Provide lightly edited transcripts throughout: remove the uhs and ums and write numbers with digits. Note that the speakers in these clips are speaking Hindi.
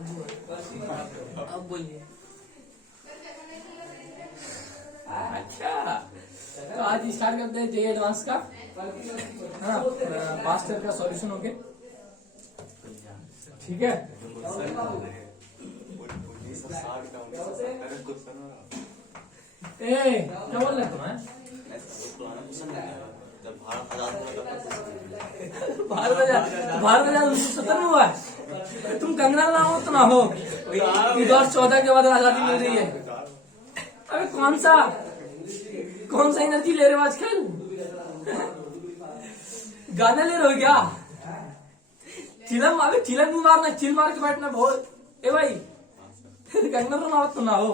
अब बोलिए। अच्छा, तो आज स्टार्ट करते हैं जे एडवांस का, हाँ, पास्ट ईयर का सॉल्यूशन होके, ठीक है। ए क्या बोल रहे तुम्हें? भारत आजाद 1970 में हुआ है। तुम कंगना ना हो तो ना हो, 2014 के बाद आजादी मिल रही है। अरे कौन सा एनर्जी ले रहे हो आजकल? गाना ले रहे हो क्या? चिलम मारना, चिल मार के बैठना बहुत। ए भाई कंगना रनावत तो ना हो।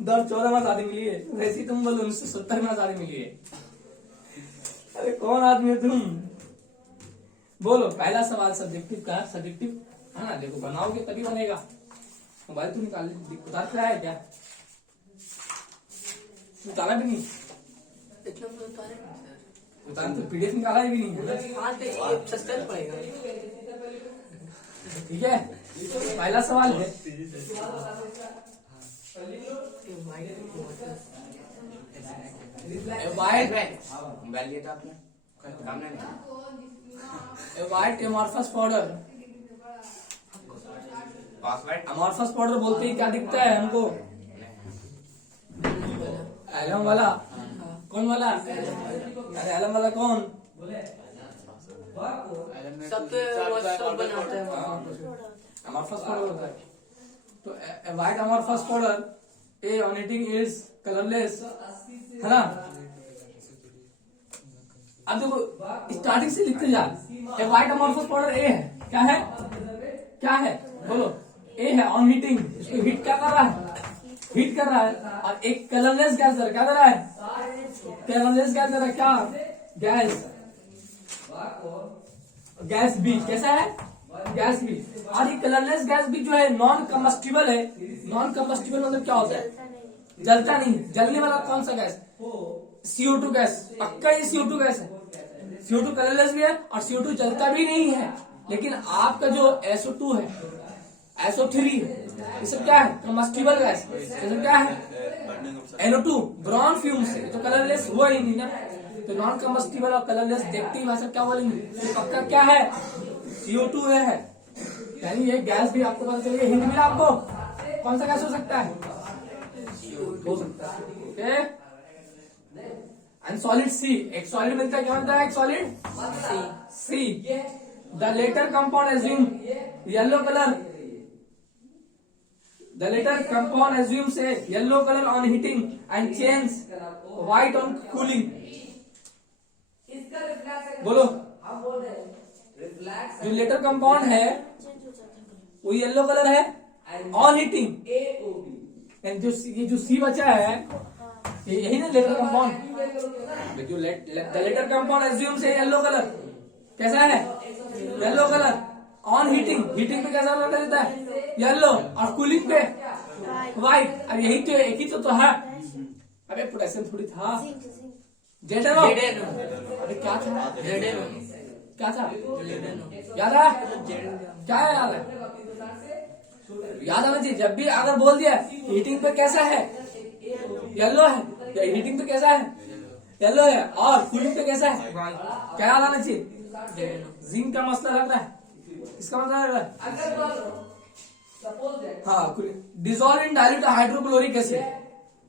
2014 में आजादी मिली है, वैसे ही तुम बोलो 1970 में आजादी मिली है। अरे कौन आदमी है तुम? बोलो पहला सवाल सब्जेक्टिव का, सब्जेक्टिव है ना, देखो बनाओगे तभी बनेगा। मोबाइल तो निकाल उतार के आया क्या? निकाला भी नहीं, उतार तो पीडीएफ निकाला भी नहीं, सस्ता पड़ेगा। ठीक है। पहला सवाल है, white amorphous powder. Amorphous powder बोलते ही क्या दिखता है हमको? एलम वाला। कौन वाला? अरे एलम वाला कौन? सब बनाते हैं अमॉर्फस पाउडर होता है। तो white amorphous powder A on eating is colourless, है ना। अब देखो स्टार्टिंग से लिखते जा। व्हाइट अमॉर्फस पाउडर ए है, क्या है? क्या है बोलो? ए है ऑन हीटिंग, इसको हीट क्या कर रहा है? हीट कर रहा है। और एक कलरलेस गैस दे क्या दे रहा है? कलरलेस गैस दे रहा है, क्या? Gas B. कैसा है? Gas B. और ये कलरलेस गैस भी जो है नॉन कम्बस्टिबल है। नॉन कम्बस्टिबल मतलब क्या होता है? जलता नहीं। जलने वाला कौन सा गैस? CO2 gas. पक्का ये CO2 गैस है। CO2 कलरलेस भी है और CO2 जलता भी नहीं है। लेकिन आपका जो SO2 है, SO3 ये सब क्या है? Combustible gas. ये सब क्या है? NO2 ब्रॉन फ्यूम से, तो कलरलेस हुआ ही नहीं ना। तो नॉन कम्बस्टिबल और कलरलेस देखते ही भाषा क्या बोलेंगे? तो पक्का क्या है? CO2 है। यानी ये गैस भी आपको पता चलेगा। हिंट मिला आपको? कौन सा गैस हो सकता है? हो सकता है। ओके। And solid C. एक सॉलिड मिलता है, क्या मिलता है? एक solid C. The latter compound assume yellow colour. The latter compound assumes a yellow colour on heating and change white on cooling. बोलो। जो लेटर कंपाउंड है वो येलो कलर है ऑन हीटिंग। ये जो सी बचा है यही ना लेटर कंपाउंड। जो लेटर कंपाउंड एज्यूम से येलो कलर, कैसा है? Yellow colour on heating. Heating पे कैसा कलर देता है? येलो। और कूलिंग पे व्हाइट। अब यही तो एक ही तो है। अबे पोटेशियम थोड़ी था। जेडेनो। अबे क्या था? क्या था? याद है? क्या है? याद है? याद आना चाहिए। जब भी अगर बोल दिया हीटिंग पे कैसा है? येलो है। हीटिंग पे कैसा है? येलो है। और कूलिंग पे कैसा है? क्या याद आना चाहिए? जिंक का मसला लग रहा है। इसका मतलब लग रहा है हाँ। Dissolve in dilute hydrochloric acid.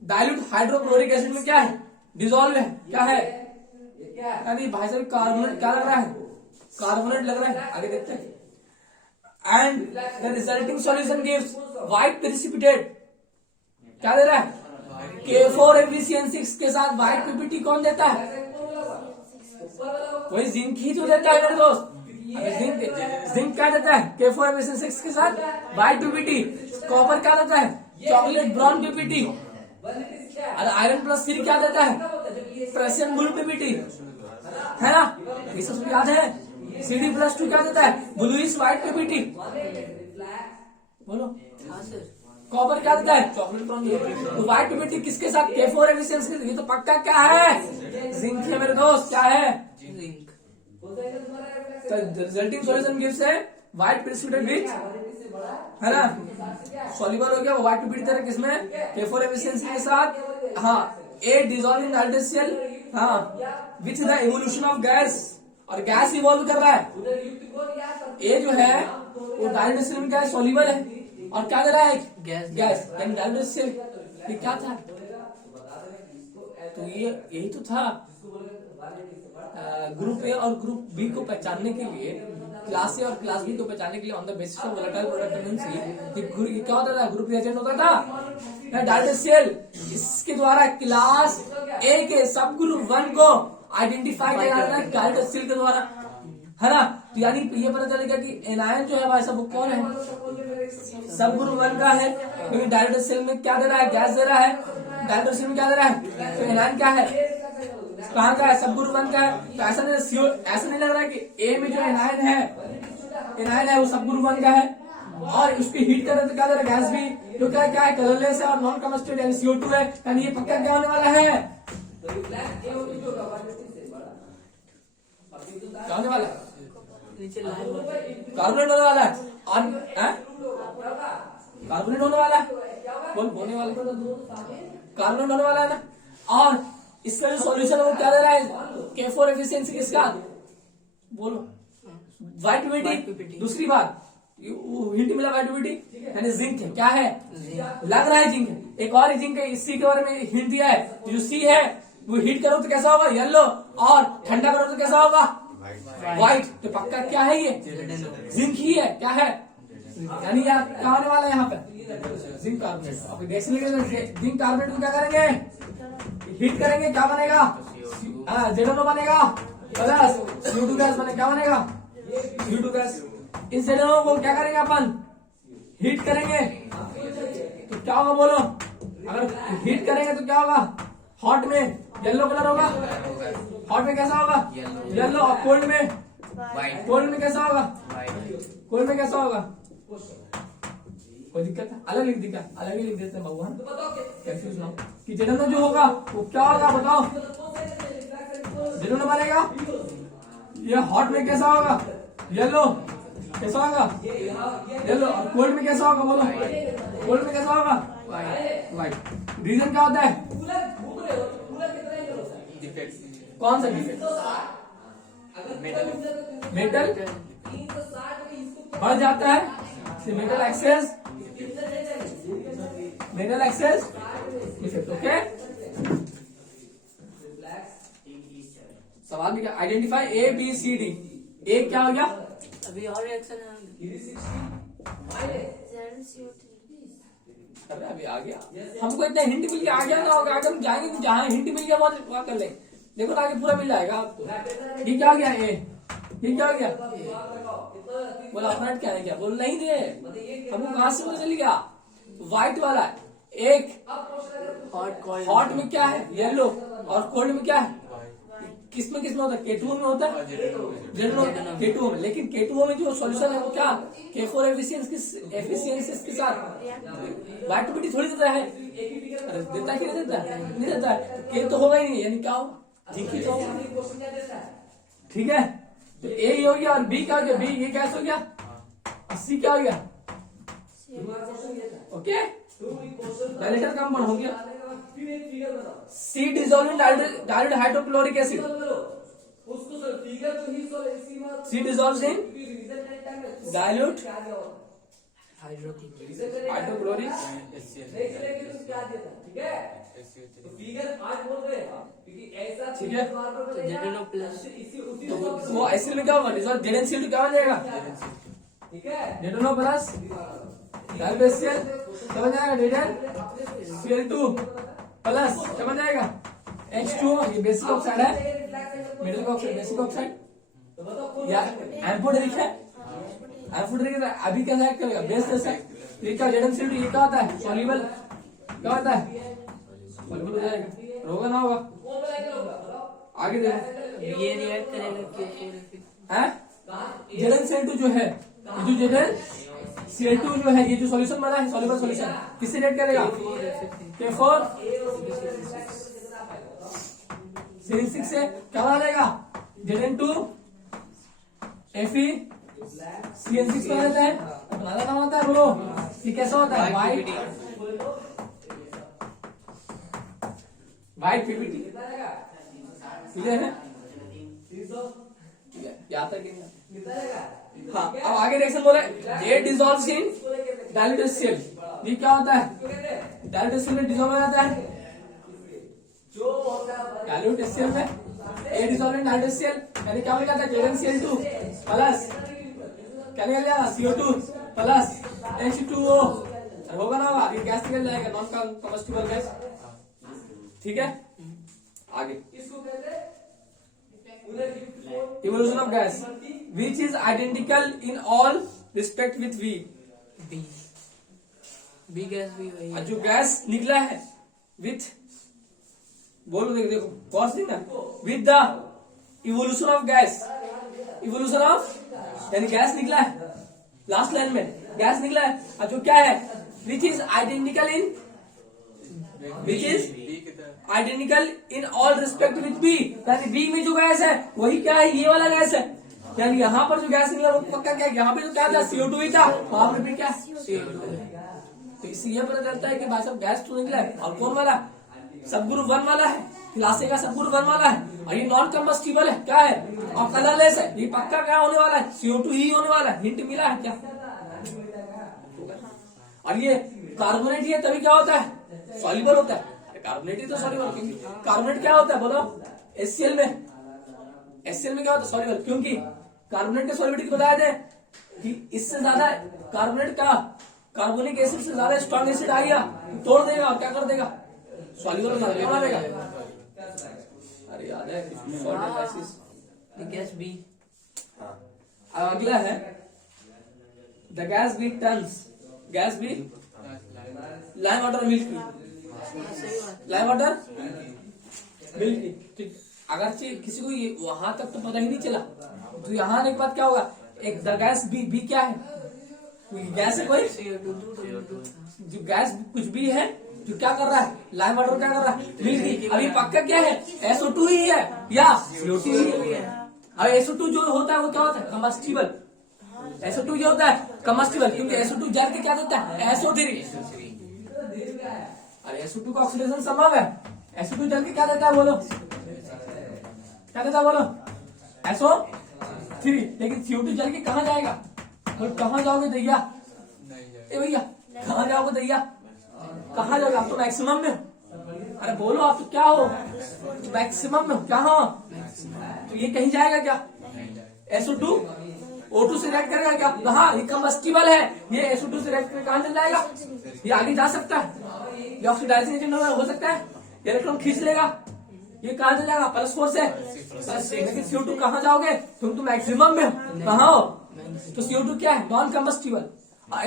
Dilute hydrochloric acid में क्या है? डिजोल्व है। क्या है? अभी भाई साहब कार्बोनेट क्या लग रहा है? कार्बोनेट लग रहा है। आगे देखते हैं। And the resulting solution gives white precipitate. क्या दे रहा है? K4FeCN6 के साथ व्हाइट पीपीटी कौन देता है? वही जिंक ही तो देता है मेरे दोस्त। जिंक क्या देता है? K4FeCN6 के साथ व्हाइट पीपीटी। कॉपर क्या देता है? Chocolate brown PPT. और आयरन प्लस C क्या देता है? प्रेशियम ब्लू पीपीटी, है ना। ये सब याद है। CD+2 क्या देता है? Bluish white PPT. बोलो। कॉपर क्या देता है? Chocolate brown. तो व्हाइट पीपीटी किसके साथ? K4FeCN6। ये तो पक्का क्या है? जिंक है मेरे दोस्त। क्या है? Zinc. The resulting solution gives a white precipitate which, है ना, सॉल्युबल हो गया व्हाइट टू बी की तरह किसमें, K4 एफिशिएंसी के साथ। हाँ, ए डिसॉल्विंग डाल्टेशियल, हाँ, which the evolution of gas, और गैस इवॉल्व कर रहा है। ए जो है वो डाल्टेशियल में क्या है, सॉल्युबल है, और क्या दे रहा है, गैस। गैस, यानी डाल्टेशियल। ये क्या था, तो ये यही तो था। ग्रुप ए और ग्रुप बी को पहचानने के लिए, क्लास ए और क्लास बी को पहचानने के लिए on the basis of volatile product tendency, क्या होता था, ग्रुप रिएजेंट होता था डाल्टेशियल। इसके द्वारा क्लास ए के सब ग्रुप 1 को आइडेंटिफाई किया जाता है डाल्टेशियल के द्वारा, है ना। तो यानी ये पता चलेगा कि एनायन जो है भाई साहब वो कौन है, सब ग्रुप 1 का है, क्योंकि डाल्टेशियल में क्या दे रहा है, गैस दे रहा है, डाल्टेशियल में क्या दे रहा है, तो एनायन क्या है, कहाँ का है, सब ग्रुप 1 का है। तो ऐसा नहीं लग रहा है कि ए में जो एनायन है वो सब ग्रुप 1 का है, और उसकी हीट कर रहे तो क्या दे रहा है, गैस भी, जो क्या है, कलरलेस है और नॉन कम्बस्टेबल यानी CO2 है, यानी ये पक्का क्या होने वाला है, क्या होने वाला है, नीचे लाइन कार्बोनेट होने वाला है, और कार्बोनेट होने वाला है, बोल होने वाला, कार्बोनेट होने वाला है ना। और इसका जो सॉल्यूशन है वो क्या दे रहा है, K4 एफिशिएंसी किसका, बोलो, व्हाइट ट्यूबिटी। दूसरी बात हिंट मिला, व्हाइट ट्यूबिटी यानी जिंक है, क्या है, लग रहा है जिंक है। एक और जिंक है, इसी के बारे में हिंट दिया है, जो सी है वो हीट करो तो कैसा होगा, येलो, और ठंडा करो तो कैसा होगा, व्हाइट। तो पक्का क्या है, ये जिंक ही है, क्या है, यानी क्या होने वाला है यहाँ पे, जिंक कार्बोनेट। अब जिंक कार्बोनेट को क्या करेंगे, हीट करेंगे, क्या बनेगा, ZNO बनेगा, प्लस CO2 गैस बने, क्या बनेगा, CO2 गैस। इस ZNO को क्या करेंगे अपन, हीट करेंगे, तो क्या होगा बोलो, अगर हीट करेंगे तो क्या होगा, हॉट में येलो कलर होगा, हॉट में कैसा होगा, येलो, और कोल्ड में, कोल्ड में कैसा होगा, कोल्ड में कैसा होगा, कोई दिक्कत है, अलग लिख दिया, अलग ही लिख देते हैं भगवान, कंफ्यूज ना हो कि ZNO जो होगा वो क्या होगा, बताओ, ZNO बनेगा, ये हॉट में कैसा होगा, येलो, कैसा होगा, येलो, और कोल्ड में कैसा होगा, बोलो, कोल्ड में कैसा होगा, व्हाइट। रीजन क्या होता है, कौन सा डिफेक्ट, मेटल बढ़ जाता है, मेटल एक्सेस डिफेक्ट। ओके, सवाल में क्या, आइडेंटिफाई ABCD। ए क्या हो गया, अभी और रिएक्शन है, अभी आ गया, हमको इतना हिंट मिल गया, आ गया ना होगा, आगे हम जाएंगे कि जहाँ हिंट मिल गया वहाँ कर लेंगे, देखो ना आगे पूरा मिल जाएगा आपको। ये क्या हो गया, ये क्या हो गया, बोला अपना क्या है, क्या बोल नहीं दे, हमको कहाँ से पता चल गया, व्हाइट वाला, एक हॉट में क्या है, येलो, और कोल्ड में क्या है, किसमें होता है, K2O में होता है, K2O में। लेकिन K2O में जो सॉल्यूशन है वो क्या, K4 एफिशिएंसी के साथ व्हाइट ट्यूबिटी थोड़ी देता है, देता है कि नहीं देता है, नहीं देता है, K तो होगा ही नहीं, यानी क्या होगा, जिंक ही तो होगा, ठीक है। तो A हो गया, और B क्या हो गया, B ये गैस हो गया, और C क्या हो गया, ओके, डायलेटर कंपाउंड हो गया। C dissolving dilute hydrochloric acid, C dissolves इन डाइल्यूट हाइड्रोक्लोरिक, ठीक है। ZNO प्लस, तो वो एसिड में क्या होगा, ZnCl2 क्या हो जाएगा, ZNO प्लस डाइल्यूट क्या बन जाएगा, ZnCl2 प्लस क्या बन जाएगा, H2O, ये बेसिक ऑक्साइड है, मेटल ऑक्साइड, बेसिक ऑक्साइड, या एम्फोटेरिक है, एम्फोटेरिक अभी क्या करेगा, बेस जैसा। ये क्या, ZnCl2 ये क्या होता है, सॉल्युबल, क्या होता है, सॉल्युबल हो जाएगा, होगा ना होगा, आगे देखो, ये रिएक्ट करेगा है ZnCl2 जो है, ये जो ZnCl2 जो है, ये जो सॉल्यूशन बना है, सॉल्युबल सॉल्यूशन, किससे रिएक्ट करेगा, K4 CH6 से क्या बना देगा, Zn2 Fe CN6 बना देते हैं। तुम्हारा नाम होता है बोलो, ये कैसा होता है? वाइट PPT, क्लियर है? यहाँ तक हाँ। अब आगे रिएक्शन बोले ये डिसॉल्व्स इन डाइल्यूट HCl। ये क्या होता है? डाइल्यूट HCl में डिसॉल्व हो जाता है डाइल्यूट HCl में। ये डिसॉल्व इन डाइल्यूट HCl यानी क्या हो जाता है? ZnCl2 प्लस क्या निकल जाएगा? CO2 प्लस H2O होगा ना? होगा, ये गैस निकल जाएगा, नॉन कम्बस्टिबल गैस। ठीक है, आगे evolution of gas which is identical in all respect with V। B gas भी वही है। जो गैस निकला है विथ, बोलो देखो कौन सी ना, with the evolution of gas. Evolution of यानी गैस निकला है, लास्ट लाइन में गैस निकला है, और जो क्या है? Which is identical in, which is identical in all respect with B. यानी बी में जो गैस है वही क्या है? ये वाला गैस है। यानी यहाँ पर जो गैस निकला वो पक्का क्या है? यहाँ पे जो क्या था? CO2 ही था, वहां पर भी क्या है? CO2 है। तो इसलिए पता चलता है कि भाई साहब गैस तो निकला है, और कौन वाला? सबग्रुप 1 वाला है, क्लासे का सबग्रुप 1 वाला है, और ये नॉन कम्बस्टिबल है, क्या है? और कलरलेस है। ये पक्का क्या होने वाला है? CO2 ही होने वाला है। हिंट मिला है क्या? और ये कार्बोनेट ही है, तभी क्या होता है? सॉल्युबल होता है। कार्बोनेट ही तो सॉल्युबल, क्योंकि कार्बोनेट क्या होता है बोलो? HCl में, HCl में क्या होता है? सॉल्युबल। क्योंकि कार्बोनेट के सॉल्युबिलिटी बताया थे कि इससे ज्यादा कार्बोनेट का कार्बोनिक एसिड से ज्यादा स्ट्रॉन्ग एसिड आ गया तो तोड़ देगा और क्या कर देगा? सॉल्युबल क्या बना देगा? अरे याद है गैस बी। अब अगला है the gas B turns, gas B lime water milky, lime water milky. ठीक, अगर किसी को ये वहां तक तो पता ही नहीं चला तो यहाँ आने के बाद क्या होगा? एक द गैस बी क्या है? गैस है कोई? जो गैस कुछ भी है जो क्या कर रहा है? लाइम वाटर क्या कर रहा है? मिल्क की। अभी पक्का क्या है? SO2 ही है या CO2 ही है। अब SO2 जो होता है वो क्या होता है? कम्बस्टिबल। SO2 जो होता है कम्बस्टिबल, क्योंकि SO2 जल के क्या देता है? SO3। अरे SO2 का ऑक्सीडेशन संभव है। SO2 जल के क्या देता है बोलो? क्या देता है बोलो? SO3। लेकिन CO2 जल के कहाँ जाएगा? और कहाँ जाओगे दैया? ए भैया कहाँ जाओगे दैया? कहाँ जाओगे? आप तो मैक्सिमम में हो। अरे बोलो आप तो क्या हो? मैक्सिमम में हो क्या? हाँ, तो ये कहीं जाएगा क्या? SO2 O2 से रिएक्ट करेगा क्या? हाँ, ये कम्बस्टिबल है, ये SO2 से रिएक्ट करके कहाँ चल जाएगा? ये आगे जा सकता है, ये ऑक्सीडाइजिंग एजेंट हो सकता है, इलेक्ट्रॉन खींच लेगा, ये कहाँ चल जाएगा? +4 से +6। लेकिन CO2 कहाँ जाओगे? तुम तो मैक्सिमम में हो, कहाँ हो? तो CO2 क्या है? Non combustible.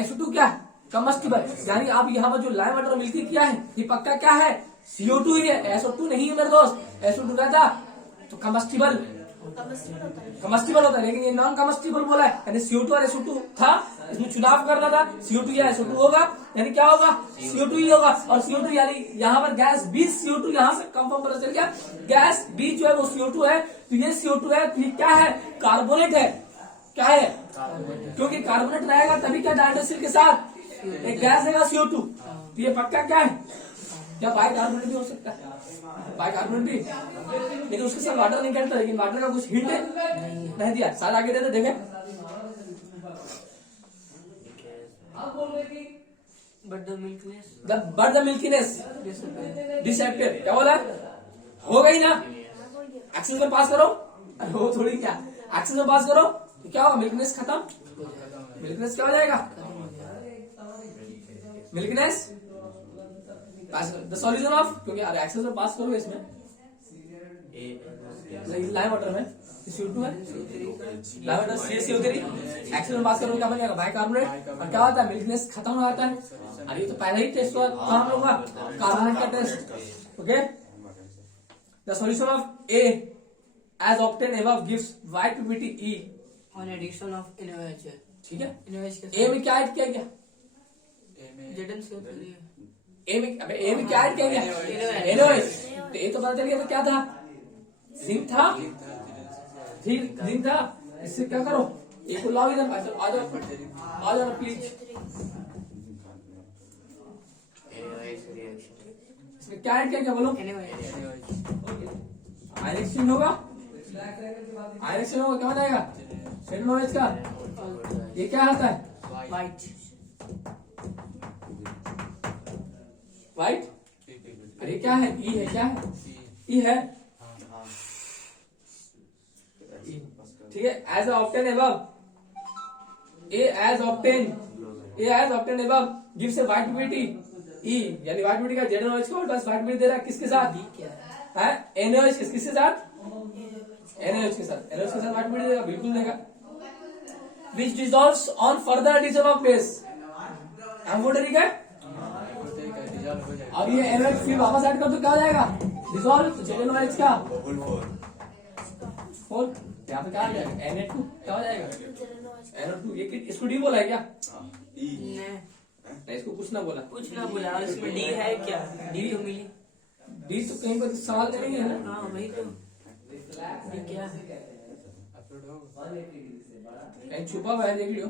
SO2 क्या है? कम्बस्टिबल। यानी आप यहाँ पर जो लाइम वाटर मिल्की किया है ये पक्का क्या है? CO2 ही है, SO2 नहीं है मेरे दोस्त। SO2 रहता तो कम्बस्टिबल होता है, लेकिन ये नॉन कम्बस्टिबल बोला है, यानी CO2 और SO2 था, इसमें चुनाव करना था, CO2 या SO2 होगा, यानी क्या होगा? CO2 ही होगा। और CO2 यानी यहाँ पर गैस B CO2 यहाँ से कंफर्म पता चल गया, गैस B जो है वो CO2 है, तो ये CO2 है, तो ये क्या है? कार्बोनेट है। क्या है? क्योंकि कार्बोनेट रहेगा तभी क्या डाइऑक्साइड के साथ एक गैस देगा CO2, तो ये पक्का क्या है? क्या बाइकार्बोनेट भी हो सकता है? बाइकार्बोनेट भी, लेकिन उसके साथ वाटर नहीं करता। लेकिन वाटर का कुछ हिंट नहीं दिया, सारा आगे देते देखे। But the milkiness disappear. क्या बोला? हो गई ना? एक्सेस में पास करो, हो थोड़ी क्या, एक्सेस में पास करो तो क्या होगा? मिल्कीनेस खत्म। मिल्कीनेस क्या हो जाएगा? मिल्कीनेस द सॉल्यूशन ऑफ, क्योंकि एक्सेस में पास करो इसमें लाइम वाटर में CO2 है, लाइम वाटर CO3, एक्सेस में पास करो क्या बन जाएगा? बाइकार्बोनेट। और क्या होता है? मिल्कीनेस खत्म हो जाता है। अरे ये तो पहले ही टेस्ट हुआ हम लोग का कार्बोनेट का test. Okay, the solution of A as obtained above gives white PPT E on addition of NaOH। ठीक है, NaOH A में क्या ऐड किया गया? A में क्या ऐड किया गया? NaOH। तो ये तो पता चल गया, तो क्या था? जिंक था, जिंक था। इससे क्या करो? ए को लाओ इधर, आ जाओ प्लीज। इसमें क्या है, क्या बोलो? आयन एक्सचेंज होगा, आयन एक्सचेंज होगा, क्या हो जाएगा? सेलेनोइड्स का ये क्या आता है? White. व्हाइट। अरे क्या है? ई है, क्या है? ई है, ठीक है। As obtain above, A as obtain above gives a white purity E, यानी व्हाइट प्यूरिटी का जेडएनओएच को बस व्हाइट प्यूरिटी दे रहा है, किसके साथ? है एनओएच, किसके साथ? एनओएच के साथ, एनओएच के साथ व्हाइट प्यूरिटी देगा, बिल्कुल देगा। Which dissolves on further addition of base, amphoteric है। अब ये NaOH फिर वापस ऐड कर तो क्या हो जाएगा? डिसॉल्व जेडएनओएच का 4, यहाँ पे क्या आ जाएगा? Na2 क्या हो जाएगा? NO2। ये इसको डी बोला है क्या? नहीं, इसको कुछ ना बोला, कुछ ना बोला। और इसमें डी है क्या? डी तो मिली। डी तो कहीं पर सवाल नहीं है ना। हाँ वही तो, डी क्या है? कहीं छुपा हुआ है, देख लियो।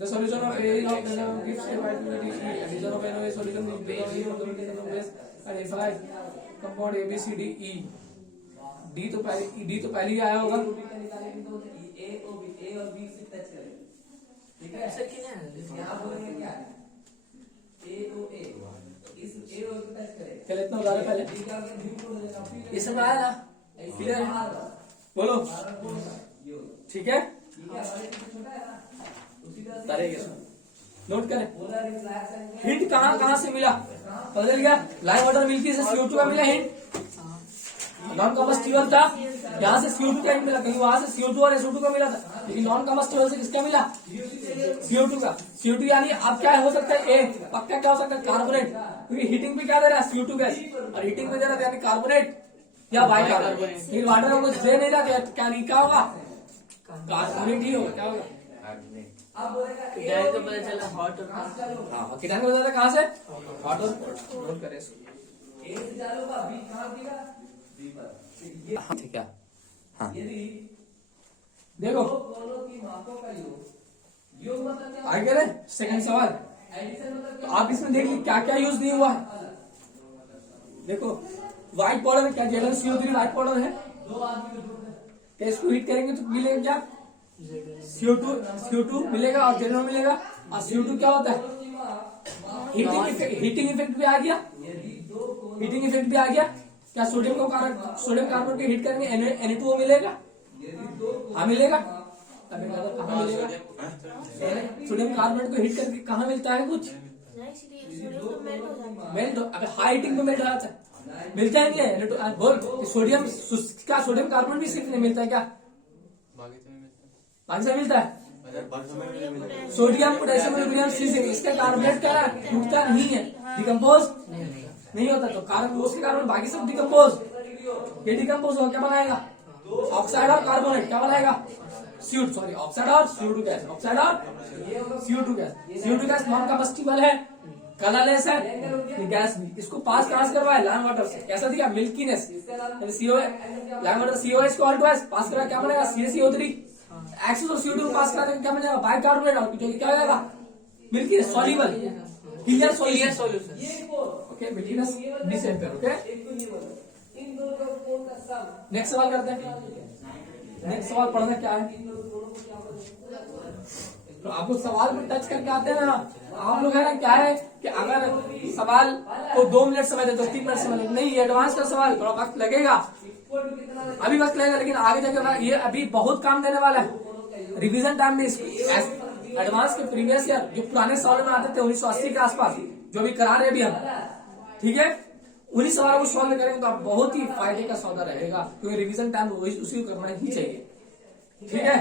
The solution of A of NaOH gives a white purity E. Addition of NaOH solution is become E of the base and identifies compound A B C D E. D तो पहले ही आया होगा। ऐसा क्यों है? चल इतना उदाहरण पहले ये सब आया ना, क्लियर है? बोलो, ठीक है। नोट करें, हिंट कहाँ से मिला? पता चल गया। लाइम वाटर मिल्की से CO2 का मिला हिंट, नॉन कम्बस्टिबल था, यहाँ से CO2 का हिंट मिला, कहीं वहां से CO2 और SO2 का मिला था, लेकिन नॉन कम्बस्टिबल से किसका मिला? CO2 का। CO2 यानी अब क्या हो सकता है? ए पक्का क्या हो सकता है? कार्बोनेट, क्योंकि हीटिंग पे क्या दे रहा है? CO2 गैस, और हीटिंग में दे रहा है यानी कार्बोनेट या बाइकार्बोनेट। लेकिन वाटर हमको दे नहीं रहा, क्या नहीं, क्या होगा? कार्बोनेट ही होगा। क्या होगा? तो पता चला हॉट और हाँ, किटाणु को बताया कहाँ से? हॉट और नोट करें इसको। ठीक है, हाँ देखो आगे करें सेकंड सवाल। तो आप इसमें देख लीजिए क्या क्या यूज नहीं हुआ है। देखो व्हाइट पाउडर, क्या JnCO3 व्हाइट पाउडर है? क्या इसको हीट करेंगे तो मिलेगा क्या? CO2 मिलेगा और जेनो मिलेगा। और CO2 क्या होता है? हीटिंग इफेक्ट भी आ गया, हीटिंग इफेक्ट भी आ गया। क्या सोडियम कार्बोनेट को हीट करेंगे Na2O मिलेगा? हाँ मिलेगा। कहाँ मिलेगा? सोडियम कार्बोनेट को हीट करके कहाँ मिलता है? कुछ मेल्ट, अबे हाई हीटिंग पे मेल्ट हो जाता है, मिलता है क्या? बोल, सोडियम कार्बोनेट भी सिर्फ नहीं मिलता है क्या? बाकी से मिलता है। सोडियम पोटेशियम एल्यूमिनियम सीजिंग, इसका कार्बोनेट का टूटता नहीं है, डिकम्पोज नहीं होता, तो कार्बन उसके कारण बाकी सब डिकम्पोज, ये डिकम्पोज हो क्या बनाएगा? ऑक्साइड और कार्बोनेट क्या बनाएगा? ऑक्साइड और CO2 गैस, ऑक्साइड और CO2 gas. CO2 gas non combustible है, कलरलेस है, ये गैस भी। इसको पास कहां से करवाया? लाइम वाटर से। कैसा दिया? मिल्कीनेस, लाइम वाटर COH को ऑल्टोएस पास करा, क्या बनेगा? CaCO3। एक्सेस और CO2 को पास करा क्या बनेगा? बाइकार्बोनेट, और क्या हो जाएगा? Milkiness soluble, clear solution. Okay, milkiness disappear. Okay, next सवाल करते हैं। नेक्स्ट सवाल पढ़ना क्या है? तो आप लोग सवाल पे टच करके आते हैं ना, आप लोग है ना, क्या है कि अगर सवाल को 2 मिनट समय दे तो 3 मिनट समय नहीं, एडवांस का सवाल थोड़ा वक्त लगेगा, अभी वक्त लगेगा, लेकिन आगे जाकर ये अभी बहुत काम देने वाला है। रिवीजन टाइम में एडवांस के प्रीवियस ईयर जो पुराने सवाल में आते थे 1980 के आसपास, जो भी करा रहे अभी हम, ठीक है, उन्हीं सवालों को सॉल्व करेंगे तो आप बहुत ही फायदे का सौदा रहेगा, क्योंकि रिवीजन टाइम उसी को करना ही चाहिए। ठीक है,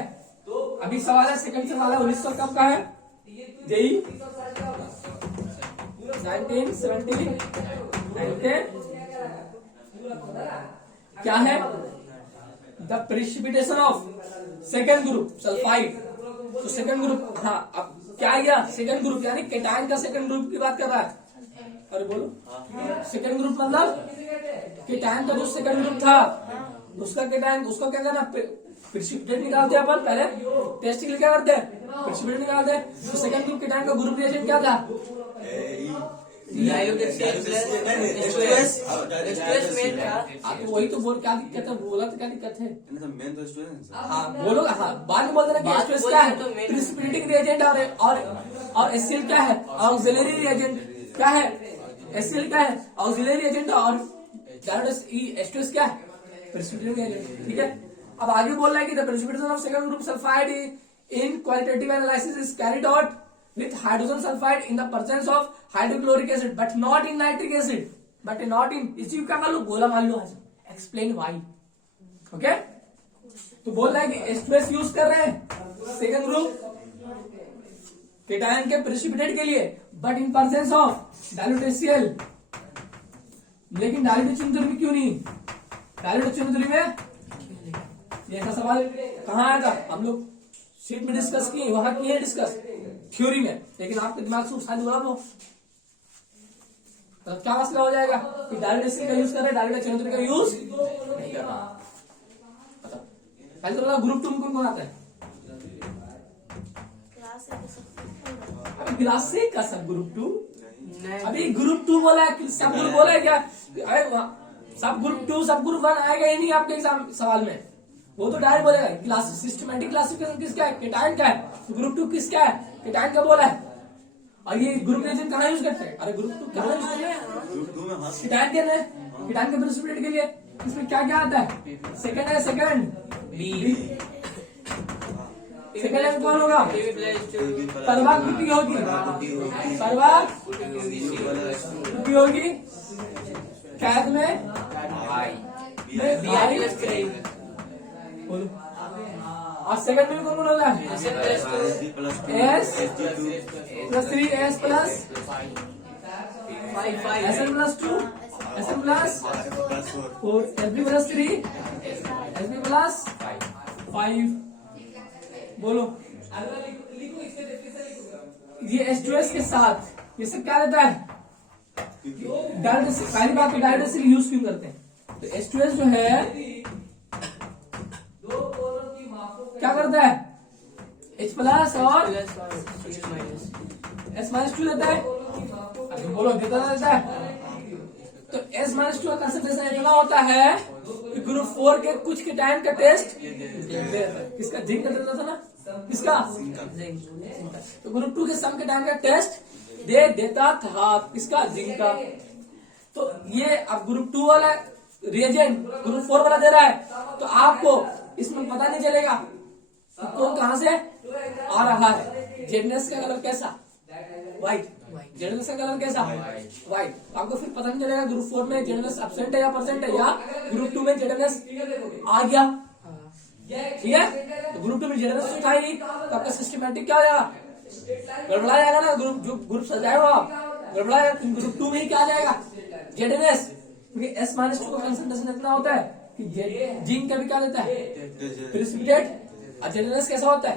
अभी सवाल है, सेकंड सवाल है 1900 कब का है? जेई 1970 क्या है? The precipitation of second group sulphide. तो सेकेंड ग्रुप, हाँ अब क्या गया? सेकेंड ग्रुप यानी केटाइन का सेकेंड ग्रुप की बात कर रहा है। अरे बोलो, सेकेंड ग्रुप मतलब केटाइन का जो सेकेंड ग्रुप था उसका केटायन उसको क्या करना, प्रेसिपिटेट निकालते हैं अपन पहले, टेस्ट के लिए क्या करते हैं, प्रेसिपिटेट निकालते हैं। तो सेकंड ग्रुप केटायन का ग्रुप रिएजेंट क्या था, तो वही तो बोल, क्या दिक्कत है, बोला तो क्या दिक्कत है, मेन तो स्टूडेंट हाँ बोलो, हाँ बाद में बोल देना कि H2S क्या है, प्रेसिपिटेटिंग रिएजेंट, और HCl क्या है, ऑक्सिलरी रिएजेंट क्या है, HCl क्या है, ऑक्सिलरी रिएजेंट, और H2S क्या है, प्रेसिपिटेटिंग रिएजेंट। ठीक है, अब आगे बोल रहा है कि the precipitation of second group sulphide in qualitative analysis is carried out with hydrogen sulfide in the presence of hydrochloric acid but not in nitric acid, but not in, इसी का मान लो गोला मान लो, आज एक्सप्लेन व्हाई। ओके, तो बोल रहा है कि H2S यूज कर रहे हैं सेकंड ग्रुप केटायन के प्रेसिपिटेट के लिए, but in presence of dilute HCl, लेकिन डाइल्यूट चिन्ह में क्यों नहीं, डाइल्यूट चिन्ह में ये ऐसा सवाल कहाँ आया था, हम लोग शीट में डिस्कस किए, वहां किए डिस्कस थ्योरी में, लेकिन आपके दिमाग से उठा दिया वो, तो क्या मसला हो जाएगा कि डाइल्यूट HCl का यूज कर रहे हैं, डाइल्यूट चिन्ह का यूज नहीं कर रहा। पहले तो ग्रुप 2 में कौन कौन आता है, क्लास से का सब ग्रुप 2, अभी ग्रुप 2 बोला है, सब ग्रुप बोला है क्या, अरे सब ग्रुप 2 सब ग्रुप 1 आएगा ही नहीं आपके एग्जाम सवाल में, वो तो डायरेक्ट बोलेगा क्लास सिस्टमैटिक क्लासिफिकेशन किसका है, केटायन का है, ग्रुप 2 किसका है, केटायन का बोला है। और ये ग्रुप रिएजेंट कहाँ यूज करते हैं, अरे ग्रुप 2 कहाँ यूज करते हैं, केटायन के लिए, केटायन के प्रेसिपिटेट के लिए, इसमें क्या क्या आता है, सेकंड है, सेकंड सेकंड में कौन होगा, परवा कुटी होगी, परवा कुटी होगी, कैद में बोलो, और सेकंड में कौन कौन होगा, S+3 S+5 SN+2 SN+4 Sp+3 Sp+5 बोलो। ये H2S के साथ ये सब क्या रहता है, डाइल्यूट, पहली बात तो डाइल्यूट HCl यूज क्यों करते हैं, तो H2S जो है क्या करता है, H+ और S-2 देता है, बोलो देता है, तो S-2 का कंसंट्रेशन इतना होता है कि ग्रुप 4 के कुछ केटायन का टेस्ट किसका, जिंक का देता था ना, किसका, तो ग्रुप 2 के सम केटायन का टेस्ट दे देता था, किसका, जिंक का। तो ये अब ग्रुप 2 वाला रिएजेंट ग्रुप 4 वाला दे रहा है, तो आपको इसमें पता नहीं चलेगा कौन कहां से आ रहा है, जेडनेस का कलर कैसा, व्हाइट, जेडनेस का कलर कैसा, व्हाइट, आपको फिर पता नहीं चलेगा ग्रुप 4 में जेडनेस एब्सेंट है या परसेंट है, या ग्रुप 2 में जेडनेस आ गया, ठीक है। तो ग्रुप 2 में जेडनेस था ही नहीं, तो आपका सिस्टमैटिक क्या हो जाएगा, गड़बड़ा जाएगा ना, ग्रुप जो ग्रुप सजाया हुआ गड़बड़ा जाएगा, ग्रुप 2 में ही क्या आ जाएगा, जेडनेस, क्योंकि S-2 का कंसंट्रेशन इतना होता है कि जिंक का भी क्या देता है, प्रेसिपिटेट, और जेडनेस कैसा होता है,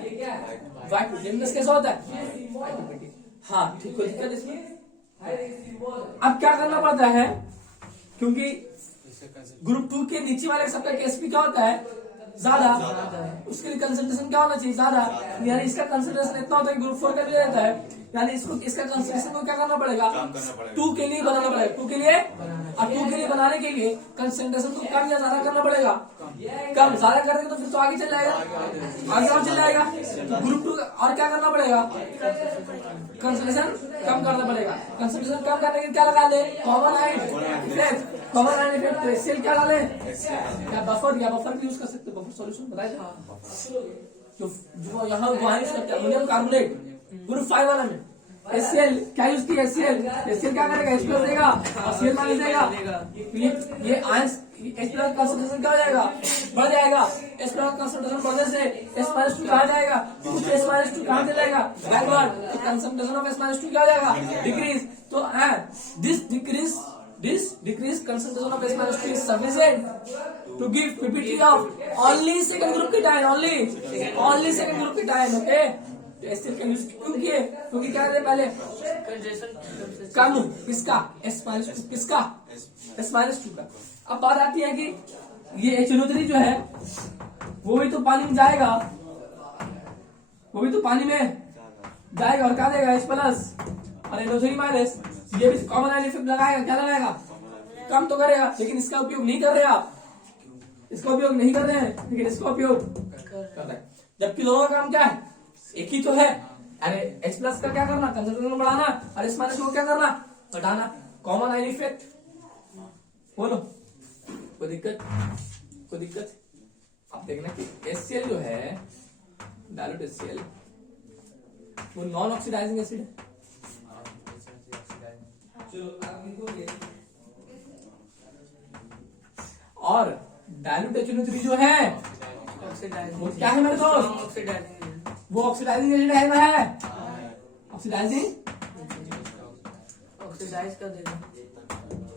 व्हाइट, जेडनेस कैसा होता है, हाँ ठीक, कोई दिक्कत इसमें। अब क्या करना पड़ता है, क्योंकि ग्रुप 2 के नीचे वाले सबका Sp क्या होता है, ज्यादा, उसके लिए कंसंट्रेशन क्या होना चाहिए, ज्यादा, यानी इसका कंसंट्रेशन इतना होता है ग्रुप 4 का भी रहता है, यानी इसको इसका कंसंट्रेशन को क्या करना पड़ेगा, 2 के लिए बनाना पड़ेगा, 2 के लिए, और 2 के लिए बनाने के लिए कंसंट्रेशन को कम या ज्यादा करना पड़ेगा, कम, ज्यादा करेंगे तो फिर तो आगे चल जाएगा, आगे और चल जाएगा, तो ग्रुप 2 और क्या करना पड़ेगा, कंसंट्रेशन कम करना पड़ेगा, कंसंट्रेशन कम करने के लिए क्या लगा ले, common ion effect, common ion effect, HCl क्या डाले, या बफर भी यूज कर सकते, बफर सॉल्यूशन बताया जो यहाँ वहां यूज करते हैं, अमोनियम कार्बोनेट ग्रुप 5 वाला में, HCl क्या यूज किया, HCl क्या करेगा, H+ देगा और Cl माइनस देगा, ये आयंस H+ कंसंट्रेशन क्या हो जाएगा, बढ़ जाएगा, H+ कंसंट्रेशन बढ़ने से S-2 कहाँ जाएगा, कुछ S-2 कहाँ चला जाएगा, बैकवर्ड, कंसंट्रेशन ऑफ S-2 क्या हो जाएगा, डिक्रीज, तो this decrease concentration of S-2 is sufficient to give PPT of only second group cation, only second group cation, okay. HCl का यूज क्यों किए, क्योंकि क्या है पहले कम, किसका, S-2, किसका, S-2 का। अब बात आती है कि ये HNO3 जो है वो भी तो पानी में जाएगा, वो भी तो पानी में जाएगा और क्या देगा H प्लस और NO3 माइनस। ये भी कॉमन आयन इफेक्ट लगाएगा, क्या लगाएगा, कम तो करेगा, लेकिन इसका उपयोग नहीं कर रहे आप, इसका उपयोग नहीं कर रहे हैं, लेकिन इसका उपयोग कर रहे हैं। जबकि दोनों का काम क्या है, एक ही तो है। अरे H प्लस का क्या करना, कंसंट्रेशन बढ़ाना, और H माइनस को क्या करना, घटाना, कॉमन आयन इफेक्ट। बोलो कोई दिक्कत, कोई दिक्कत। आप देखना कि HCl जो है, डायल्यूट HCl, वो नॉन ऑक्सीडाइजिंग एसिड है। और डायल्यूट HNO3 जो है वो क्या है मेरे दोस्त, वो ऑक्सीडाइजिंग एसिड है ना, है ऑक्सीडाइजिंग, ऑक्सीडाइज कर देगा,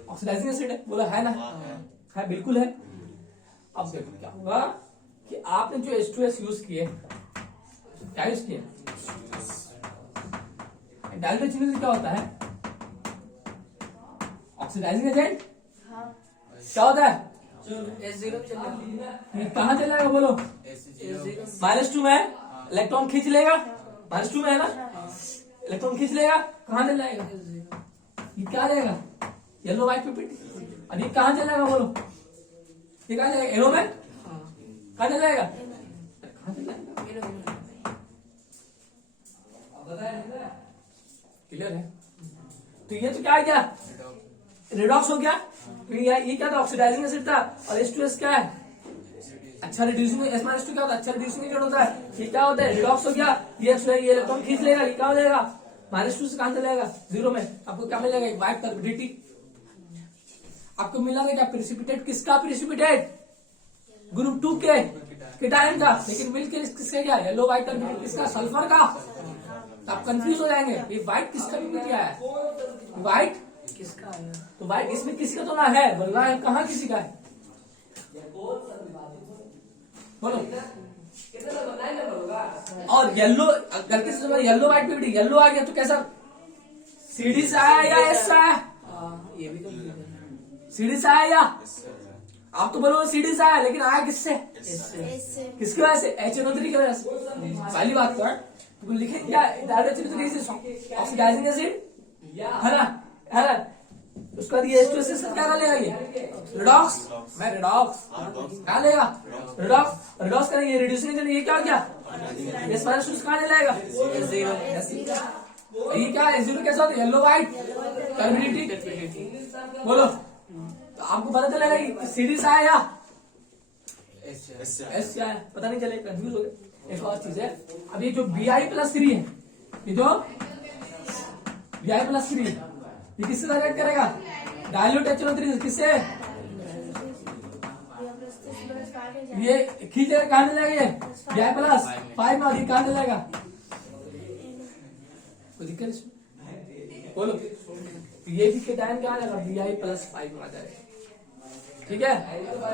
ऑक्सीडाइजिंग एसिड है, बोला है ना, है बिल्कुल है। अब देखो क्या होगा कि आपने जो H2S यूज किए, क्या यूज किए, डायल्यूट HNO3 क्या होता है, ऑक्सीडाइजिंग एजेंट। क्या होता है, H0 चलेगा, ये कहाँ चलेगा बोलो, -2 में इलेक्ट्रॉन खींच लेगा, -2 में है ना, इलेक्ट्रॉन खींच लेगा, कहाँ चल जाएगा, ये क्या जाएगा, येलो व्हाइट पीपीटी। और ये कहाँ चलेगा बोलो, ये कहाँ जाएगा, एरो में, कहाँ चल जाएगा, कहाँ चल जाएगा, क्लियर है। तो ये तो क्या है, क्या रिडॉक्स हो गया, तो ये क्या था, ऑक्सीडाइजिंग एसिड था, और H2S क्या है, अच्छा रिड्यूसिंग, H-2 क्या होता है, अच्छा रिड्यूसिंग एजेंट होता है। ये क्या होता है, रिडॉक्स हो गया, ये इलेक्ट्रॉन खींच लेगा, ये क्या हो जाएगा, -2 से कहां चलेगा, 0 में, आपको क्या मिलेगा, एक व्हाइट टर्बिडिटी आपको मिलेगा। क्या प्रेसिपिटेट, किसका प्रेसिपिटेट, ग्रुप 2 के कीटायन का, लेकिन मिल के किसका क्या, येलो व्हाइट टर्बिडिटी किसका, सल्फर का। तो आप कंफ्यूज हो जाएंगे, ये व्हाइट किसका भी क्या है, व्हाइट किसका आया, तो भाई इसमें किसका तो ना है, बोलना है कहाँ किसी का है, बोलो। और येलो गलती से येलो व्हाइट पीपीटी, येलो आ गया तो कैसा, सीडी से आया या एस से आया, ये भी तो सीडी से आया, या आप तो बोलो सीडी से आया, लेकिन आया किससे, किसकी वजह से, HNO3 की वजह से। पहली बात तो है तो लिखे क्या, ऑक्सीडाइजिंग एसिड है ना, है ना, उसका ये H2S क्या डालेगा, ये रिडॉक्स, मैं रिडॉक्स क्या लेगा, रिडॉक्स, रिडॉक्स करेंगे, ये रिड्यूसिंग एजेंट, ये क्या हो गया, ये -2 कहाँ चलेगा, ये क्या है, H0 कैसा होता है, येलो व्हाइट टर्बिडिटी, बोलो। तो आपको पता चलेगा कि सीडी से आया, एस से आया, पता नहीं चलेगा, कंफ्यूज हो गए। एक और चीज है, अब ये जो Bi+3 है, ये जो Bi+3 ये किससे रिएक्ट करेगा, डायल्यूट HNO3 किससे, ये खींचेगा, कहां चला जाएगा, ये Bi+5 में, और ये कहां चला जाएगा, कोई दिक्कत इसमें, बोलो। ये भी के टाइम क्या आ जाएगा, Bi+5 में आ जाएगा, ठीक है।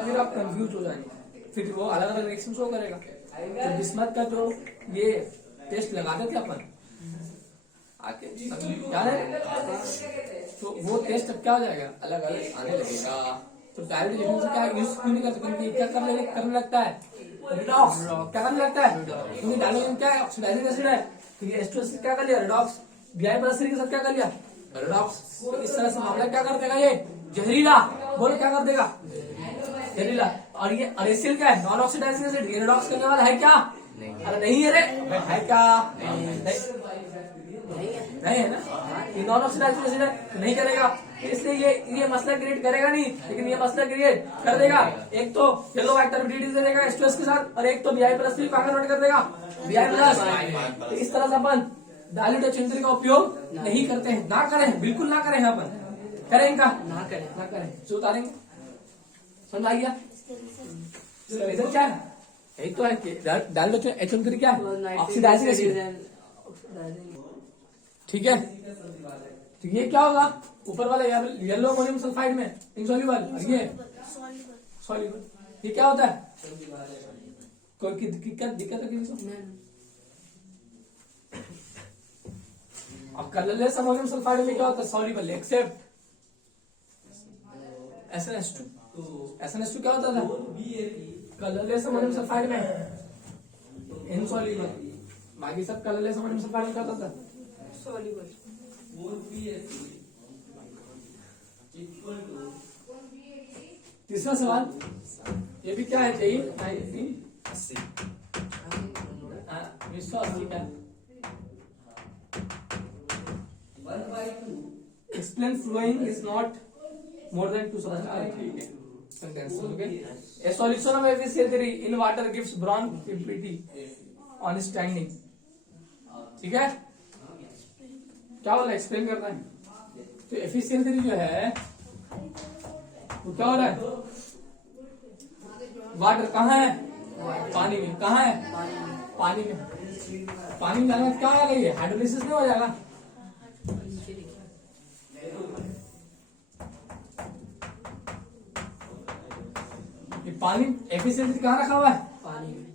फिर आप कंफ्यूज हो जाएंगे, फिर वो अलग अलग रिएक्शन शो करेगा। तो बिस्मथ का जो ये टेस्ट लगाते थे अपन आके, याद है, तो वो टेस्ट अब क्या हो जाएगा, अलग अलग आने लगेगा। तो डायल्यूट एजेंट से क्या यूज क्यों नहीं कर सकते, क्या करने लगता है, रिडॉक्स, क्या करने लगता है, क्योंकि डायल्यूट एजेंट क्या है, ऑक्सीडाइजिंग एसिड है, तो ये H2S क्या कर लिया, रिडॉक्स, Bi+3 के साथ क्या कर लिया, रिडॉक्स। तो इस तरह से मामला क्या कर देगा, ये जहरीला, बोलो क्या कर देगा, जहरीला। और ये HCl क्या है, नॉन ऑक्सीडाइजिंग एसिड, ये रिडॉक्स करने वाला है क्या, अरे नहीं है रे, है क्या, नहीं है ना, ये नॉन ऑक्सीडाइजिंग एसिड है, तो नहीं करेगा, इसलिए ये मसला क्रिएट करेगा नहीं, लेकिन ये मसला क्रिएट कर देगा। एक तो येलो व्हाइट टर्बिडिटी दे देगा H2S के साथ, और एक तो Bi+3 को कन्वर्ट कर देगा Bi+। तो इस तरह से अपन डायल्यूट HNO3 का उपयोग नहीं करते हैं, ना करें, बिल्कुल ना करें, अपन करें का ना करें, ना करें, जो उतारेंगे, समझ आ गया। रीजन क्या है, यही तो है कि डायल्यूट HNO3 क्या है, ऑक्सीडाइजिंग एसिड, ठीक है। तो ये क्या होगा, ऊपर वाला येलो अमोनियम सल्फाइड में इनसॉल्युबल, और ये सॉल्युबल, ये क्या होता है, कोई दिक्कत है किसी को, अब कलरलेस अमोनियम सल्फाइड में क्या होता है, सॉल्युबल एक्सेप्ट SnH2। SNH2 क्या होता था? कलरलेस अमोनियम सल्फाइड में इनसॉल्युबल, बाकी सब कलरलेस अमोनियम सल्फाइड में क्या होता था? सॉल्युबल। तीसरा सवाल, ये भी क्या है? चाहिए 1980 का explain flowing is not more than 2 sentences. Okay. A solution of FeCl3 in water gives bronze impurity on standing. ठीक है, क्या बोला? एक्सप्लेन करना है। तो FeCl3 जो है वो क्या हो रहा है? वाटर कहाँ है? पानी में। कहाँ है? पानी में। पानी में जाने में क्या होगा? ये हाइड्रोलिसिस नहीं हो जाएगा? ये पानी FeCl3 कहाँ रखा हुआ है? पानी में।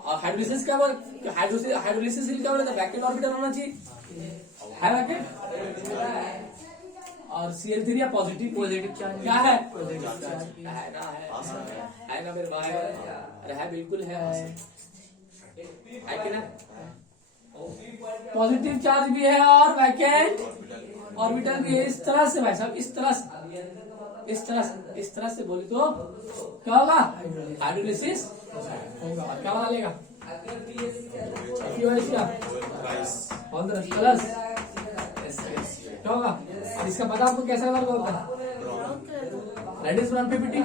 और हाइड्रोलिसिस क्या बोल? हाइड्रोलिसिस क्या बोला था? वैकेंट ऑर्बिटल होना चाहिए, है वैकेंट। और Cl3 या पॉजिटिव चार्ज क्या है? पॉजिटिव चार्ज है ना मेरे भाई? अरे है, बिल्कुल है कि ना? पॉजिटिव चार्ज भी है और वैकेंट ऑर्बिटल भी है। इस तरह से भाई साहब, इस तरह से बोले तो क्या होगा? हाइड्रोलिसिस होगा। क्या बना लेगा? प्लस क्या होगा? इसका पता आपको कैसा कलर का होता है? Reddish brown PPT,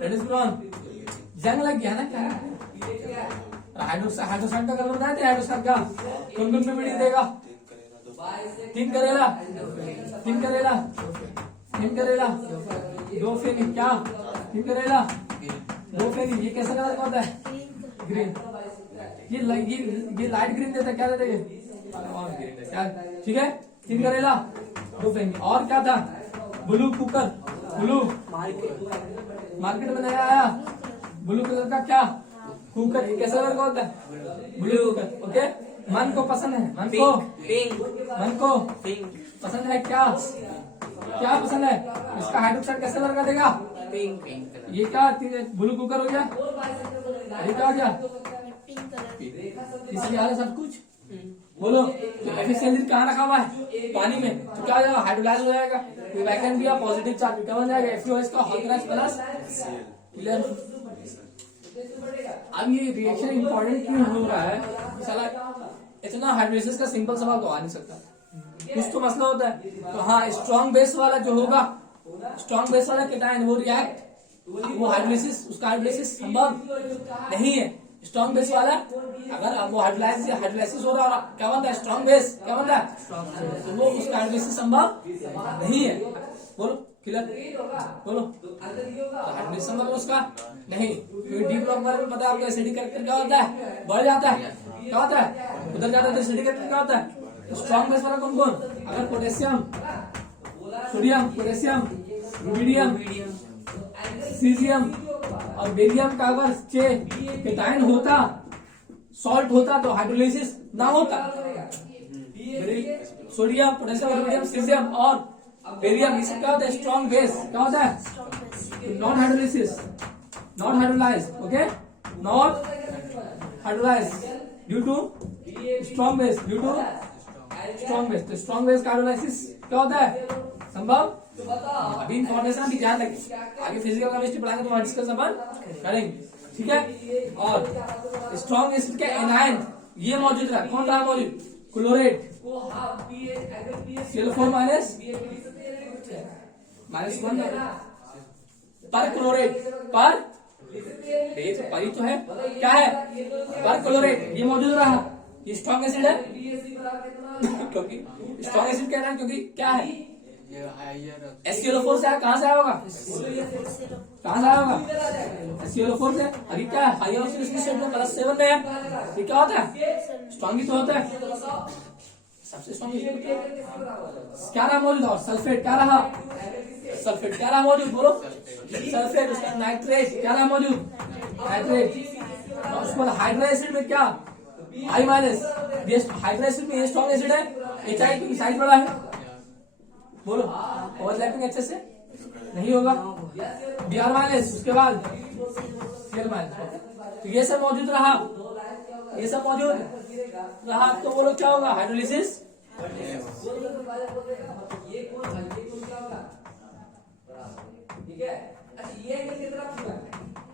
reddish brown. जंग लग गया ना क्या? हाइड्रोसाइड का कलर बताया था। हाइड्रोसाइड का कौन कौन पीपीटी देगा? 3 करेला, 2 फेनी। क्या? 3 करेला, 2 फेनी। ये कैसा कलर का होता है? ग्रीन। ये लाइट ग्रीन देता है। क्या देता है? क्या? ठीक है, 3 करेला, 2 फेनी। और क्या था? ब्लू कुकर, ब्लू मार्केट में नया आया ब्लू कलर का क्या? कुकर। ये कैसा कलर का होता है? Blue cooker. ओके, मन को पसंद है? मन को पसंद है क्या? क्या पसंद है? इसका हाइड्रोक्साइड कैसा कलर का देगा? पिंक। ये क्या? ब्लू कुकर हो गया। ये क्या हो गया? इसलिए आ रहा सब कुछ। बोलो, तो FeCl3 कहाँ रखा हुआ है? पानी में। तो क्या हो जाएगा? हाइड्रोलाइज हो जाएगा। वैकेंट भी पॉजिटिव चार्ज क्या बन जाएगा? FeOH का हाइड्रोलाइज प्लस क्लियर। अब ये रिएक्शन इंपॉर्टेंट क्यों हो रहा है? साला इतना हाइड्रोलिसिस का सिंपल सवाल तो आ नहीं सकता, कुछ तो मसला होता है। तो हाँ, स्ट्रॉन्ग बेस वाला जो होगा, स्ट्रॉन्ग बेस वाला केटायन वो रिएक्ट, वो हाइड्रोलिसिस, उसका हाइड्रोलिसिस संभव नहीं है। स्ट्रॉन्ग बेस वाला अगर वो हाइड्रोलाइसिस हो रहा है, क्या बनता है? स्ट्रॉन्ग बेस क्या बनता है? तो वो उसका हाइड्रोलिसिस संभव नहीं है। बोलो क्लियर, बोलो। हाइड्रोलिसिस संभव है उसका नहीं, क्योंकि डी ब्लॉक बारे में पता है आपको। एसिडिक कैरेक्टर क्या होता है? बढ़ जाता है। क्या होता है? उधर जाता है तो एसिडिक कैरेक्टर क्या होता है? स्ट्रॉन्ग बेस वाला कौन कौन? अगर potassium, sodium, potassium, rubidium, caesium और बेरियम का अगर केटायन होता, सॉल्ट होता, तो हाइड्रोलिसिस ना होता। सोडियम, पोटेशियम, रुबिडियम, सीजियम और बेरियम, इससे क्या होता है? Strong base. क्या होता है? Non hydrolysis, not hydrolyse. Okay, not hydrolyse due to strong base, strong base. तो स्ट्रॉन्ग बेस का हाइड्रोलाइसिस क्या होता है? संभव। अभी इंफॉर्मेशन अभी ध्यान रखिए, आगे फिजिकल केमिस्ट्री पढ़ाएंगे तो डिस्कस अपन करेंगे, ठीक है। और स्ट्रॉन्ग एसिड के एनायन ये मौजूद रहा, कौन रहा मौजूद? क्लोरेट, CL4 -1 पर क्लोरेट, पर परी तो है, क्या है? पर क्लोरेट ये मौजूद रहा। ये स्ट्रॉन्ग एसिड है क्योंकि स्ट्रॉन्ग एसिड कह रहा है, क्योंकि क्या है? SCl4 से कहाँ से आया होगा? कहाँ से आया होगा? SCl4 से। अभी क्या है? हायर ऑक्सीडेशन स्टेट में +7 में है। ये क्या होता है? स्ट्रॉन्ग ही तो होता है, सबसे स्ट्रॉन्ग क्या रहा मौजूद? और सल्फेट क्या रहा? सल्फेट क्या रहा मौजूद? बोलो। सल्फेट, उसका नाइट्रेट क्या रहा मौजूद? नाइट्रेट। और उसके बाद हाइड्रो एसिड में क्या? I-। ये हाइड्रो एसिड में ये स्ट्रॉन्ग एसिड है, HI की साइज बड़ा है। बोलो, ओवरलैपिंग अच्छे से नहीं होगा। Br माइनस, उसके बाद Cl माइनस, तो ये सब मौजूद रहा, ये सब मौजूद रहा, तो वो लोग क्या होगा, हाइड्रोलिसिस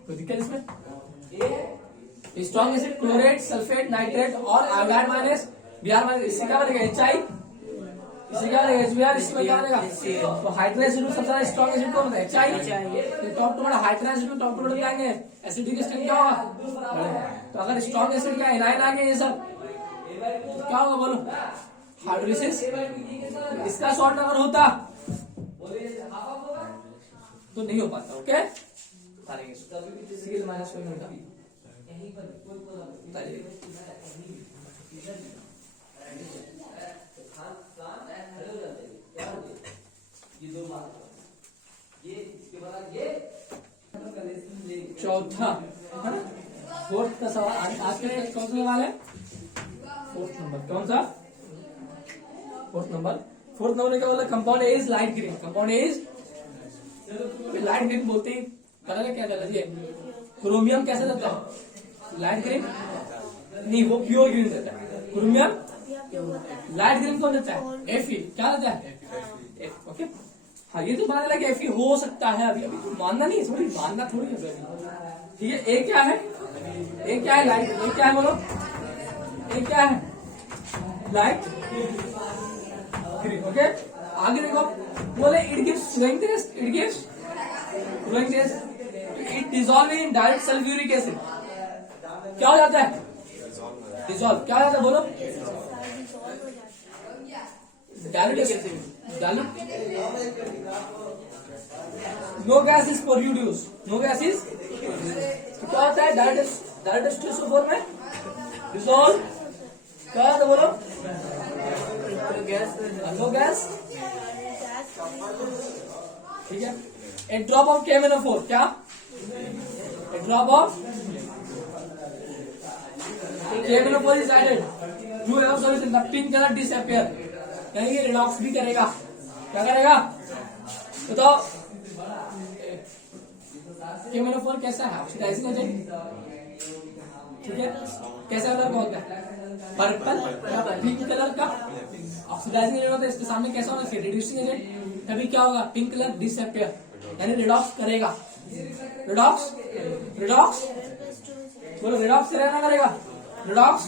कोई दिक्कत इसमें? Strong acid chlorate, sulphate, nitrate और आयोडाइड माइनस Br माइनस, इससे क्या बनेगा HI, इससे क्या बनेगा HBr, इसमें क्या बनेगा, तो हाइड्रोजन एसिड सबसे ज्यादा स्ट्रॉन्ग एसिड कौन होता है, HI, तो टॉप टू बड़ा हाइड्रोजन एसिड में टॉप टू बड़ा जाएंगे, एसिडिक स्ट्रेंथ क्या होगा, तो अगर स्ट्रॉन्ग एसिड का एनाइन आ गया ये सब तो क्या होगा बोलो, हाइड्रोलिसिस, इसका शॉर्ट नंबर होता तो नहीं हो पाता। ओके, Cl माइनस में होता, चौथा है ना, फोर्थ का सवाल आज के कौन सा सवाल है, फोर्थ नंबर, कौन सा, फोर्थ नंबर ने क्या बोला, compound A is light green, compound A is light green बोलते ही कलर क्या कहता है, क्रोमियम कैसा रहता है, लाइट ग्रीन नहीं, वो प्योर ग्रीन रहता है, क्रोमियम लाइट ग्रीन कौन देता है, Fe क्या रहता है, ओके, हाँ ये तो मानने लगे Fe हो सकता है, अभी अभी तो मानना नहीं है, थोड़ी मानना थोड़ी है, ठीक है। ए क्या है, ए क्या है, लाइट, ए क्या है बोलो, ए क्या है, लाइट ग्रीन, ओके। आगे देखो, बोले it gives flowing test, it gives flowing test, it dissolve in direct sulphuric acid, क्या हो जाता है, डिसॉल्व, क्या हो जाता है बोलो, dilute, no gas is produce, no gas is, क्या होता है डायरेक्ट H2SO4 में डिसॉल्व, क्या होता है बोलो, नो गैस, ठीक है। ए ड्रॉप ऑफ KMnO4, क्या, a drop of KMnO4 is added to a solution, the pink colour disappear, यानी ये रिडॉक्स भी करेगा, क्या करेगा बताओ, KMnO4 कैसा है, ऑक्सीडाइजिंग एजेंट, ठीक है, कैसा कलर का होता है, पर्पल या पिंक कलर का ऑक्सीडाइजिंग एजेंट होता है, इसके सामने कैसा होना चाहिए, रिड्यूसिंग एजेंट, तभी क्या होगा, पिंक कलर डिसअपियर, यानी रिडॉक्स करेगा, रिडॉक्स रिडॉक्स बोलो, रिडॉक्स करेगा ना करेगा, रिडॉक्स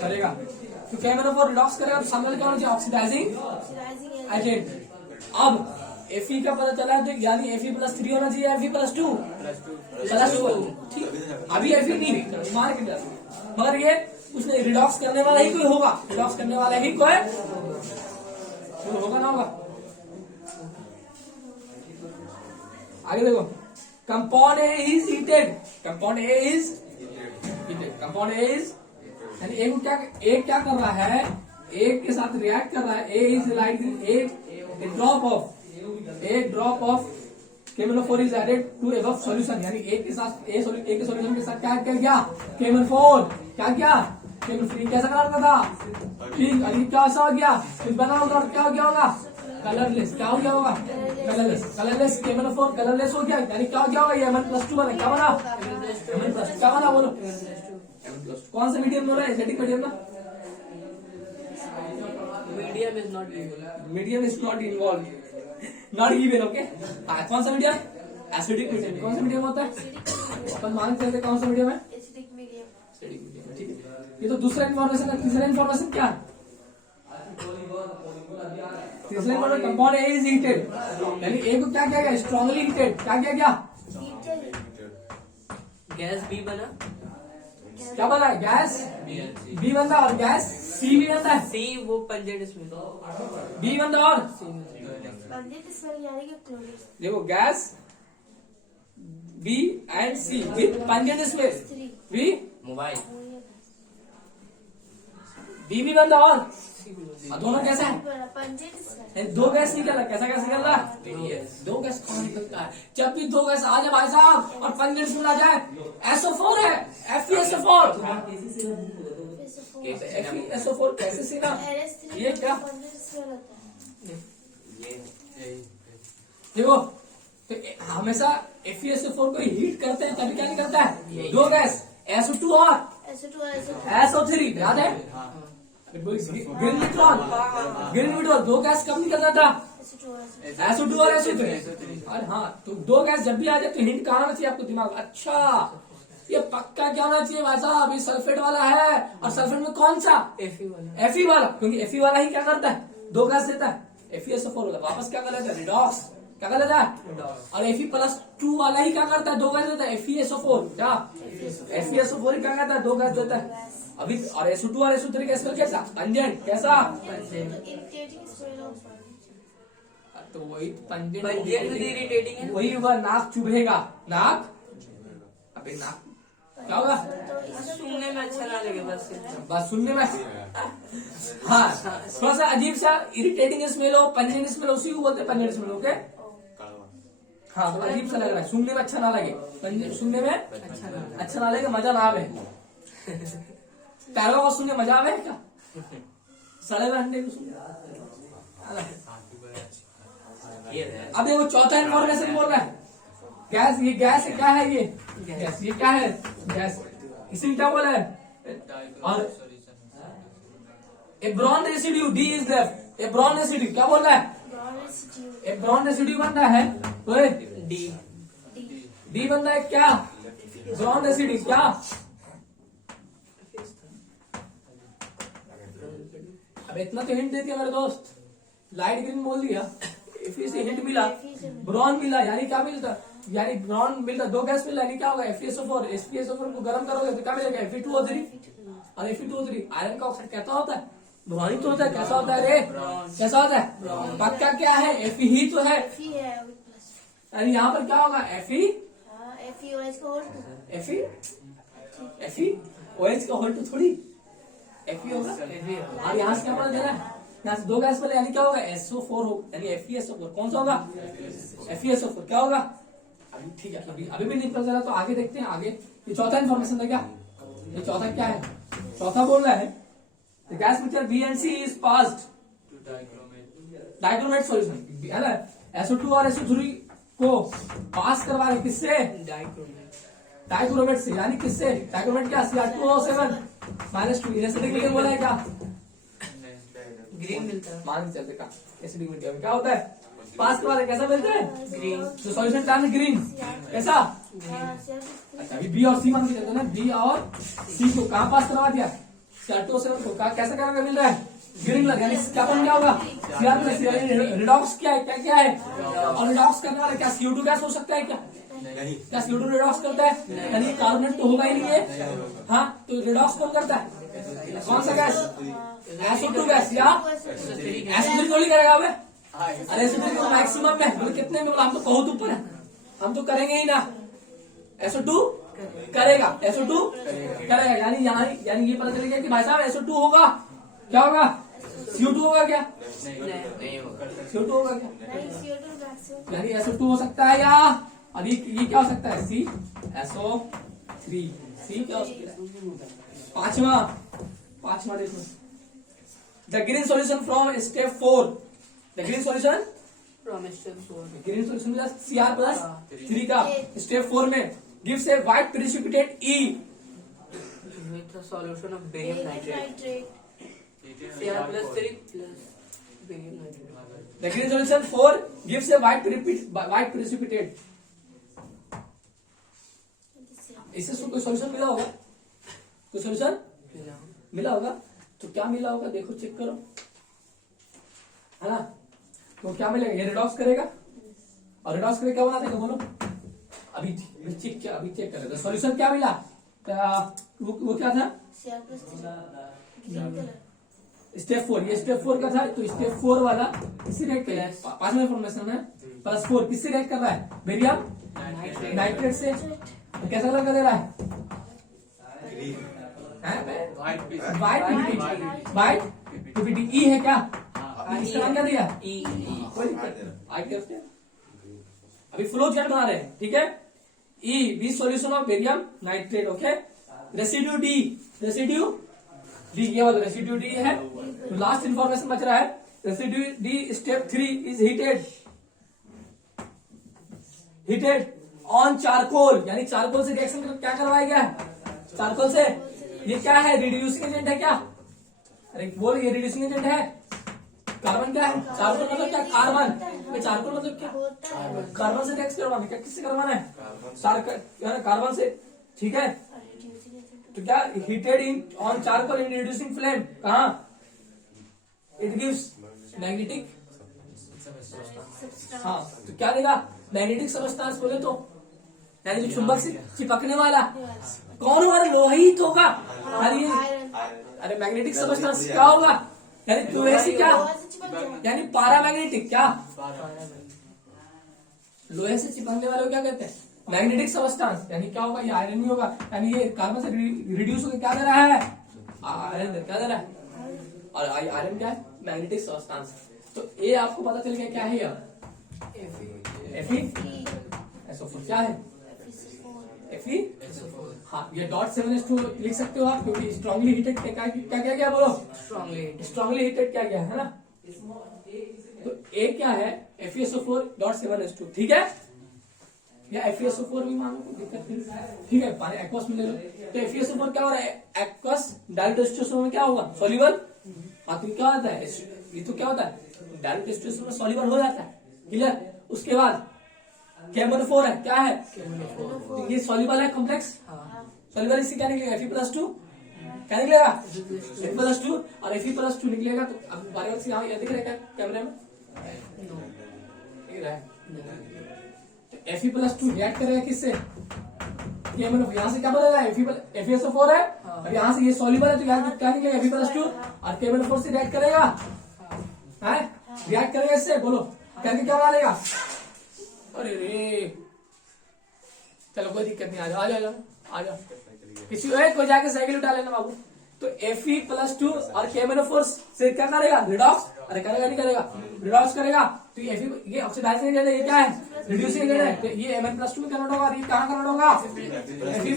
करेगा, तो KMnO4 रिडॉक्स करेगा, तो सामने क्या होना चाहिए, ऑक्सीडाइजिंग एजेंट। अब Fe का पता चला है, तो यानी Fe+3 होना चाहिए, Fe+2 +2, ठीक, अभी Fe नहीं मार के डर, मगर ये उसने रिडॉक्स करने वाला ही कोई होगा, रिडॉक्स करने वाला ही कोई होगा ना होगा। आगे देखो, compound A is heated, compound A is heated, compound A is, यानी ए को क्या, ए क्या कर रहा है, ए के साथ रिएक्ट कर रहा है, A is like a drop of KMnO4 is added to above solution, यानी ए के सॉल्यूशन के साथ क्या किया, KMnO4 क्या किया, KMnO4 कैसा कलर का था, पिंक, अभी क्या सा हो गया, फिर बना होगा, क्या हो गया होगा, कलरलेस, क्या हो गया होगा, कलरलेस KMnO4 कलरलेस हो गया, यानी क्या हो गया होगा, ये Mn+2 बना, क्या बना, Mn+2, क्या बना बोलो, कौन सा मीडियम बोला, एसिडिक मीडियम ना, medium is not involve, not given, okay. कौन सा मीडियम, एसिडिक मीडियम, कौन सा मीडियम होता है, अपन मान सकते कौन सा मीडियम है, एसिडिक मीडियम, ठीक है। ये तो दूसरा इन्फॉर्मेशन है, तीसरा इन्फॉर्मेशन क्या है, तीसरा information, compound A is heated, यानी ए को क्या किया गया, स्ट्रांगली हीटेड, क्या किया गया, गैस बी बना, क्या बना है, गैस बी बनता और गैस सी भी बनता है, सी वो पंजेंट इसमें, बी बनता और देखो gas B and C with pungent smell, B mobile, B भी बनता और दोनों कैसा है, दो गैस निकल रहा, कैसा गैस निकल रहा है, दो गैस कौन निकलता है, जब भी दो गैस आ जाए भाई साहब और पंजेंट स्मेल आ जाए, SO4 है, FeSO4, FeSO4 कैसे सीखा, ये क्या, देखो तो हमेशा FeSO4 को हीट करते हैं तभी क्या निकलता है? दो गैस SO2 और SO3, याद है? ग्रीन विट्रॉल दो गैस कब निकलता था? SO2 और SO3। और हाँ, तो दो गैस जब भी आ जाए तो हिंट कहाँ आना चाहिए आपको दिमाग? अच्छा, ये पक्का क्या होना चाहिए भाई साहब? ये सल्फेट वाला है, और सल्फेट में कौन सा? Fe वाला, क्योंकि Fe वाला ही क्या करता है? दो गैस देता है। FeSO4 वाला वापस क्या कर लेता है? रिडॉक्स। क्या कर लेता है? और Fe+2 वाला ही क्या करता है? दो गैस देता है। FeSO4 क्या? FeSO4 ही क्या करता है? दो गैस देता है। अभी और SO2 और SO3 का स्पेल कैसा? पंजेंट। कैसा? तो वही पंजेंट इरिटेटिंग है। वही होगा, नाक चुभेगा। नाक, अबे नाक क्या होगा? सुनने में अच्छा ना लगे बस सुनने में हाँ, थोड़ा सा अजीब सा इरिटेटिंग स्मेल हो, पंजेंट स्मेल, उसी को बोलते हैं पंजेंट स्मेल। ओके, हाँ, थोड़ा अजीब सा लग रहा है, सुनने में अच्छा ना लगे। सुनने में अच्छा ना लगे, मजा ना आवे। पैरों को सुनने मजा आवे क्या? सड़े हुए अंडे को सुनने। अब देखो चौथा इन्फॉर्मेशन बोल रहा है गैस। ये गैस क्या है? ये गैस, ये क्या है? गैस। इसी क्या बोला है? और a brown residue D is left. A brown residue क्या बोल रहा है? ए ब्रॉन रेसिड्यू बन रहा है तो डी बन रहा है क्या? ब्रॉन रेसिड्यू क्या? अब इतना तो हिंट दे दिया मेरे दोस्त, लाइट ग्रीन बोल दिया, फिर से हिंट मिला, ब्रॉन मिला, यानी क्या मिलता? यानी ब्रॉन मिलता, दो गैस मिला, यानी क्या होगा? FeSO4। FeSO4 को गर्म करोगे तो क्या मिलेगा? Fe2O3। और Fe2O3 आयरन का ऑक्साइड कैसा होता है? ब्रॉनिक तो होता है। कैसा होता है रे? कैसा होता है? पक्का क्या है? Fe ही तो है। यानी यहाँ पर क्या होगा? FeOH का होल टू थोड़ी Fe होगा। और यहाँ से क्या पता दे रहा है? यहाँ से दो गैस मिले, यानी क्या होगा? SO4 हो, यानी FeSO4 कौन सा होगा? FeSO4 क्या होगा? अभी ठीक है, अभी भी नहीं पता चला, तो आगे देखते हैं। आगे ये चौथा इन्फॉर्मेशन था क्या? ये चौथा क्या है? चौथा बोल रहा है the gas mixture B and C is passed dichromate solution, है ना? SO2 और SO3 को पास करवा रहे किससे? डाइक्रोमेट से। यानी किससे? डाइक्रोमेट क्या? Cr2O7 -2 एसिडिक बोला है क्या? ग्रीन मिलता है। मान चलते का एसिडिक मीडियम क्या होता है? पास करवा रहे, कैसा मिलता है? ग्रीन। तो सॉल्यूशन टर्न ग्रीन। कैसा? अच्छा, अभी बी और सी मान के चलते ना, बी और सी को कहाँ पास करवा दिया? Cr2O7 को कैसा करके मिल रहा है? ग्रीन लग, यानी क्या बन गया होगा? Cr+, रिडॉक्स क्या है? क्या है? और रिडॉक्स करने वाला क्या CO2 गैस हो सकता है क्या? क्या CO2 रिडॉक्स करता है? यानी कार्बोनेट तो होगा ही नहीं है। हाँ, तो रिडॉक्स कौन करता है? कौन सा गैस? SO2 गैस या SO3 थोड़ी करेगा? अरे SO3 को मैक्सिमम में बोले कितने में? बोला हम तो बहुत ऊपर है, हम तो करेंगे ही ना। SO2 करेगा, SO2 करेगा, यानी ये पता चलेगा कि भाई साहब SO2 होगा, क्या होगा? CO2 होगा क्या? नहीं होगा। CO2 होगा क्या? यानी SO2 हो सकता है, या अभी ये क्या हो सकता है? SO3। सी क्या हो सकता है? पांचवा देखो, the green solution from step 4। The green solution green solution मिला Cr+3 का स्टेप 4 में gives a white precipitate E with the solution of barium nitrate. Cr+3 barium nitrate. The green solution 4 gives a white precipitate. इससे कोई सॉल्यूशन मिला होगा? कोई सॉल्यूशन मिला होगा? तो क्या मिला होगा? देखो, चेक करो, है ना? तो क्या मिलेगा? ये रिडॉक्स करेगा, और रिडॉक्स करके क्या बना देगा? बोलो अभी चेक करेगा। सॉल्यूशन क्या मिला? वो क्या था? स्टेप 4। ये स्टेप 4 का था, तो स्टेप 4 वाला किससे रिएक्ट कर रहा है? पांचवा इन्फॉर्मेशन है +4 किससे रिएक्ट कर रहा है? बेरियम नाइट्रेट से। तो कैसा कलर का दे रहा है? White PPT। E है क्या? इसका नाम क्या दिया? कोई दिक्कत? अभी फ्लो चार्ट बना रहे हैं, ठीक है? E B solution of barium nitrate. Okay, residue D, residue D, ये वाला रेसिड्यू D है। तो लास्ट इंफॉर्मेशन बच रहा है, residue D step 3 is heated. Heated on charcoal, यानी चारकोल से रिएक्शन क्या करवाया गया है, चारकोल से। ये क्या है, रिड्यूसिंग एजेंट है क्या, अरे बोल, ये रिड्यूसिंग एजेंट है। कार्बन क्या है, चारकोल मतलब क्या, कार्बन। ये चारकोल मतलब क्या, कार्बन से रिएक्शन करवाना, क्या किससे करवाना है, कार्बन से, ठीक है। तो क्या, heated in on charcoal in reducing flame, कहा, इट गिव्स मैग्नेटिक, हाँ, तो क्या देगा, मैग्नेटिक सबस्टांस बोले तो, यानी जो चुंबक से चिपकने वाला, कौन वाला, लोहित होगा। अरे मैग्नेटिक सबस्टांस क्या होगा, यानी लोहे से क्या, यानी पैरामैग्नेटिक, क्या, लोहे से चिपकने वाले को क्या कहते हैं, मैग्नेटिक सबस्टांस। यानी क्या होगा, ये आयरन नहीं होगा, यानी ये कार्बन से रिड्यूस होकर क्या दे रहा है, आयरन, क्या दे रहा है, और आयरन क्या है, मैग्नेटिक सबस्टांस। तो ये आपको पता चल गया क्या है, ये Fe क्या है, Fe, हाँ, ये .7s2 लिख सकते हो आप, क्योंकि स्ट्रांगली हीटेड क्या क्या बोलो, स्ट्रांगली हीटेड क्या क्या है ना। तो ए क्या है, FeSO4.7s2, ठीक है, या FeSO4 भी मानो, कोई दिक्कत नहीं, ठीक है, पानी एक्वस में ले लो। तो FeSO4 क्या हो रहा है, एक्वस डायरेक्ट एस्टोसोल में क्या होगा, सॉल्युबल। हाँ, तो क्या होता है, ये तो क्या होता है, डायरेक्ट एस्टोसोल में सॉल्युबल हो जाता है, क्लियर। उसके बाद KMnO4 है, क्या है, तो ये सॉल्युबल है, कॉम्प्लेक्स, सॉल्युबल, इससे क्या निकलेगा, Fe+2, क्या निकलेगा, Fe+2, और Fe+2 निकलेगा। तो अब बारी से यहाँ दिख रहा है क्या कैमरे में, तो Fe+2 रिएक्ट करेगा किससे, KMnO4, यहाँ से क्या बनेगा, FeSO4 है, और यहाँ से ये सॉल्युबल है, तो यहाँ क्या निकलेगा, Fe+2, और KMnO4 से रिएक्ट करेगा, है, रिएक्ट करेगा इससे, बोलो करके क्या बना लेगा। अरे रे, चलो कोई दिक्कत नहीं, आ जाओ आ जाओ, किसी को जाके साइकिल उठा लेना बाबू। तो Fe+2 और KMnO4 से क्या करेगा, रिडॉक्स, अरे करेगा नहीं करेगा, रिडॉक्स करेगा। तो ये ऑक्सीडाइजिंग एजेंट है, ये क्या है, रिड्यूसिंग एजेंट है, तो ये Mn+2 में कन्वर्ट होगा, ये कहाँ कन्वर्ट होगा, Fe+,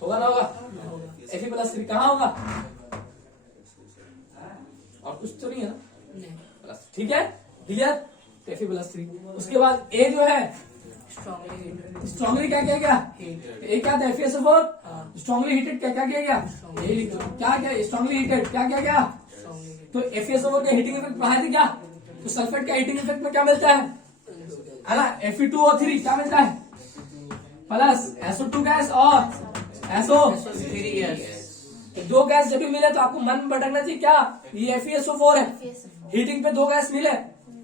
होगा ना, होगा, Fe+3 कहाँ होगा, और कुछ तो नहीं है ना, ठीक है, क्लियर, Fe+3। उसके बाद ए जो है, स्ट्रांगली क्या किया गया, ए क्या था, FeSO4, स्ट्रांगली हीटेड क्या क्या किया गया, क्या क्या स्ट्रांगली हीटेड क्या किया गया। तो FeSO4 का हीटिंग इफेक्ट पढ़ाए थे क्या, तो सल्फेट का हीटिंग इफेक्ट में क्या मिलता है ना, Fe2O3 क्या मिलता है, प्लस SO2 गैस और SO3 गैस। तो दो गैस जब भी मिले तो आपको मन भटकना चाहिए, क्या, ये FeSO4 है, हीटिंग पे दो गैस मिले,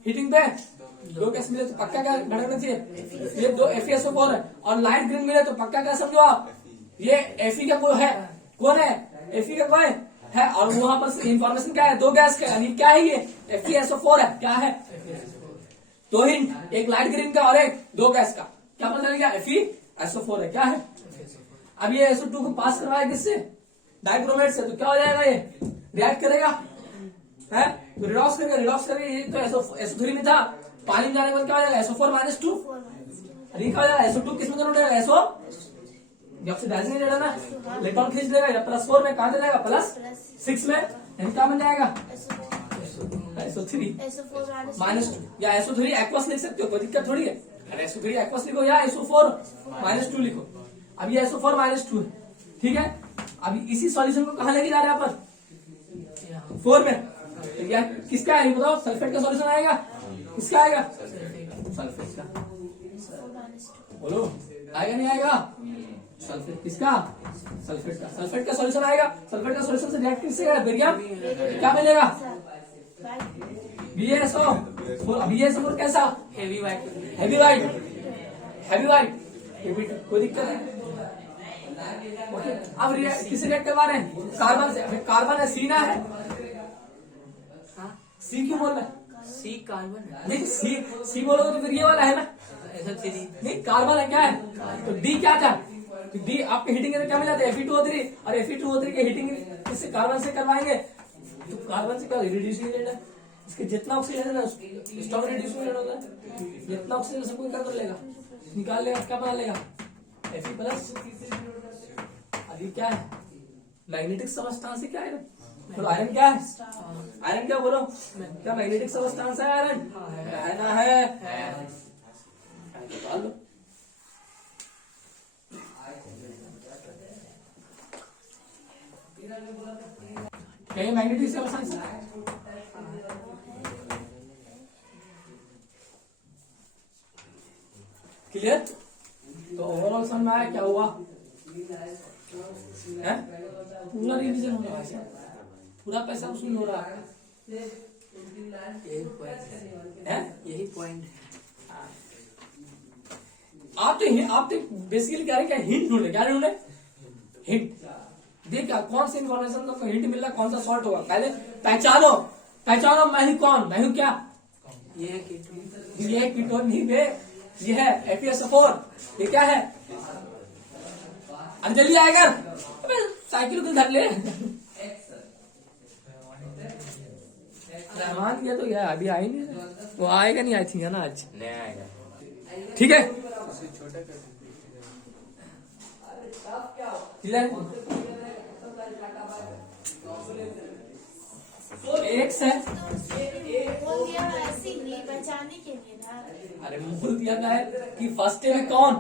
हीटिंग पे दो गैस मिले तो पक्का क्या भटकना चाहिए, ये दो FeSO4 है, और लाइट ग्रीन मिले तो पक्का क्या समझो आप, ये Fe का कोई है, कौन है, Fe का कोई है, और वहां पर इंफॉर्मेशन क्या है, दो गैस का, यानी क्या है, ये FeSO4 है, क्या है, दो हिंट, एक लाइट ग्रीन का और एक दो गैस का, क्या पता चल गया, FeSO4 है, क्या है। अब ये SO2 को पास करवाया किससे, डाइक्रोमेट से, तो क्या हो जाएगा, ये रिएक्ट करेगा, है, तो रिडॉक्स करेगा, ये तो SO3 में था, पानी में जाने के बाद क्या हो जाएगा, SO4-2, अरे क्या हो जाएगा, SO2 किस में कन्वर्ट हो जाएगा, SO, जब से डाइजिंग एजेंट है ना, इलेक्ट्रॉन खींच लेगा, या +4 में कहा जाएगा, +6 में, यानी क्या बन जाएगा, SO3-2, या SO3 एक्वस लिख सकते हो, कोई दिक्कत थोड़ी है, अरे SO3 एक्वस लिखो या SO4-2 लिखो। अब ये SO4-2 है, ठीक है। अभी इसी सॉल्यूशन को कहाँ लेके जा रहे हैं अपन, 4 में, तो यार किसका है बताओ, सल्फेट का सॉल्यूशन आएगा, किसका आएगा, सल्फेट का, बोलो आएगा नहीं आएगा, सल्फेट किसका, सल्फेट का सॉल्यूशन आएगा, सल्फेट का सॉल्यूशन से रिएक्ट किससे है, बेरियम, क्या मिलेगा, BaSO4 कैसा, हेवी वाइट, कोई दिक्कत है। अब किसे रिएक्ट करवा रहे हैं, कार्बन से, कार्बन है, सी ना है, सी क्यों बोल रहे हैं, सी कार्बन है, नहीं सी बोलोगे तो फिर ये वाला है ना, नहीं कार्बन है, क्या है, तो डी क्या था, तो डी आपके हीटिंग में क्या मिला था, Fe2O3, और Fe2O3 के हीटिंग किससे, कार्बन से करवाएंगे, तो कार्बन से क्या रिड्यूसिंग एजेंट है, इसके जितना ऑक्सीजन है स्ट्रॉन्ग रिड्यूसिंग एजेंट होता है, जितना ऑक्सीजन सबको क्या कर लेगा, निकाल लेगा, क्या बना लेगा, Fe+। अभी क्या है, मैग्नेटिक सबस्टांस क्या है, बोलो आयरन क्या है? आयरन क्या बोलो? क्या मैग्नेटिक सबस्टेंस है आयरन? है ना? है निकाल लो। क्या ये मैग्नेटिक सबस्टेंस है? क्लियर? तो ओवरऑल समझ में आया क्या हुआ है? पूरा रिवीजन हो रहा है, पूरा पैसा वसूल हो रहा है। यही पॉइंट है। आप तो बेसिकली कह रहे हैं क्या? हिंट ढूंढे, क्या ढूंढे? हिंट। देखा कौन सी इन्फॉर्मेशन का हिंट मिल रहा है, कौन सा शॉर्ट होगा। पहले पहचानो मैं ही कौन, मैं हूँ क्या? ये कीटोन नहीं बे, ये है FeSO4। ये क्या है? अंजलि आएगा, साइकिल को धर ले। रहमान ये तो यार अभी आई नहीं, वो आएगा नहीं, आई थिंक है ना, आज नहीं आएगा। ठीक है। एक्स है, बचाने के लिए ना। अरे बोल दिया था है कि फर्स्ट में कौन?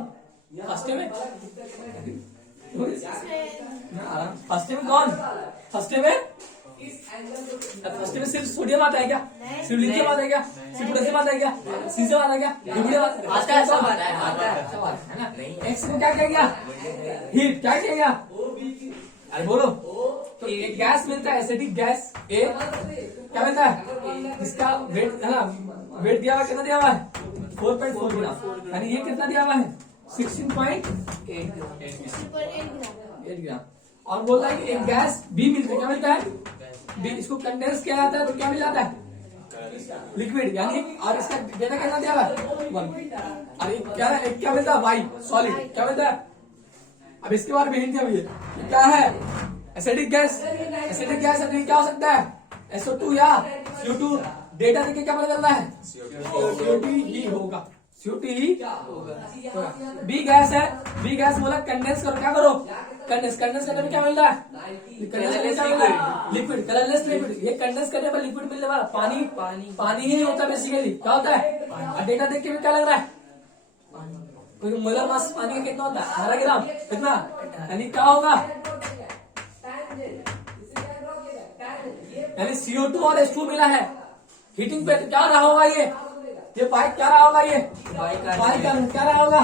फर्स्ट में फर्स्ट में कौन? फर्स्ट में सिर्फ सोडियम आता है क्या? सिर्फ लिथियम आता है क्या? सिर्फ पोटेशियम आता है क्या? सीजियम आता है क्या? यूरेनियम आता है? सब आता है ना। एक्स को क्या कहेगा? हीट। क्या कहेगा? अरे बोलो। तो एक गैस मिलता है, एसिडिक गैस ए, क्या मिलता है? इसका वेट है ना, वेट दिया हुआ कितना दिया हुआ है? 4.4 ग्राम। यानी ये कितना दिया हुआ है? 16.8 ग्राम। और बोलता है कि एक गैस बी मिलता है, क्या मिलता है? बी। इसको कंडेंस किया जाता है तो क्या मिल जाता है? लिक्विड। यानी और इसका डेटा कितना दिया हुआ है? 1। अरे क्या मिलता है? Y solid. क्या मिलता है? अब इसके बारे में हिंट दिया भैया, क्या है? Acidic gas. एसिडिक गैस क्या हो सकता है? SO2 या CO2। डेटा देखिए क्या पता चलता है? CO2 ही होगा, CO2 ही होगा। बी गैस है, बी गैस बोला कंडेंस करो, क्या करो? कंडेंस करने में क्या मिल रहा है? Liquid, colourless liquid. ये कंडेंस करने पर लिक्विड मिलने वाला पानी ही होता है बेसिकली। क्या होता है? और डेटा देख के भी क्या लग रहा है? कोई मोलर मास पानी का कितना होता है? 18 ग्राम। कितना? यानी क्या होगा? यानी CO2 और H2 मिला है हीटिंग पे, क्या रहा होगा? ये पाइप क्या रहा होगा? ये बाइकार्बोनेट क्या रहा होगा?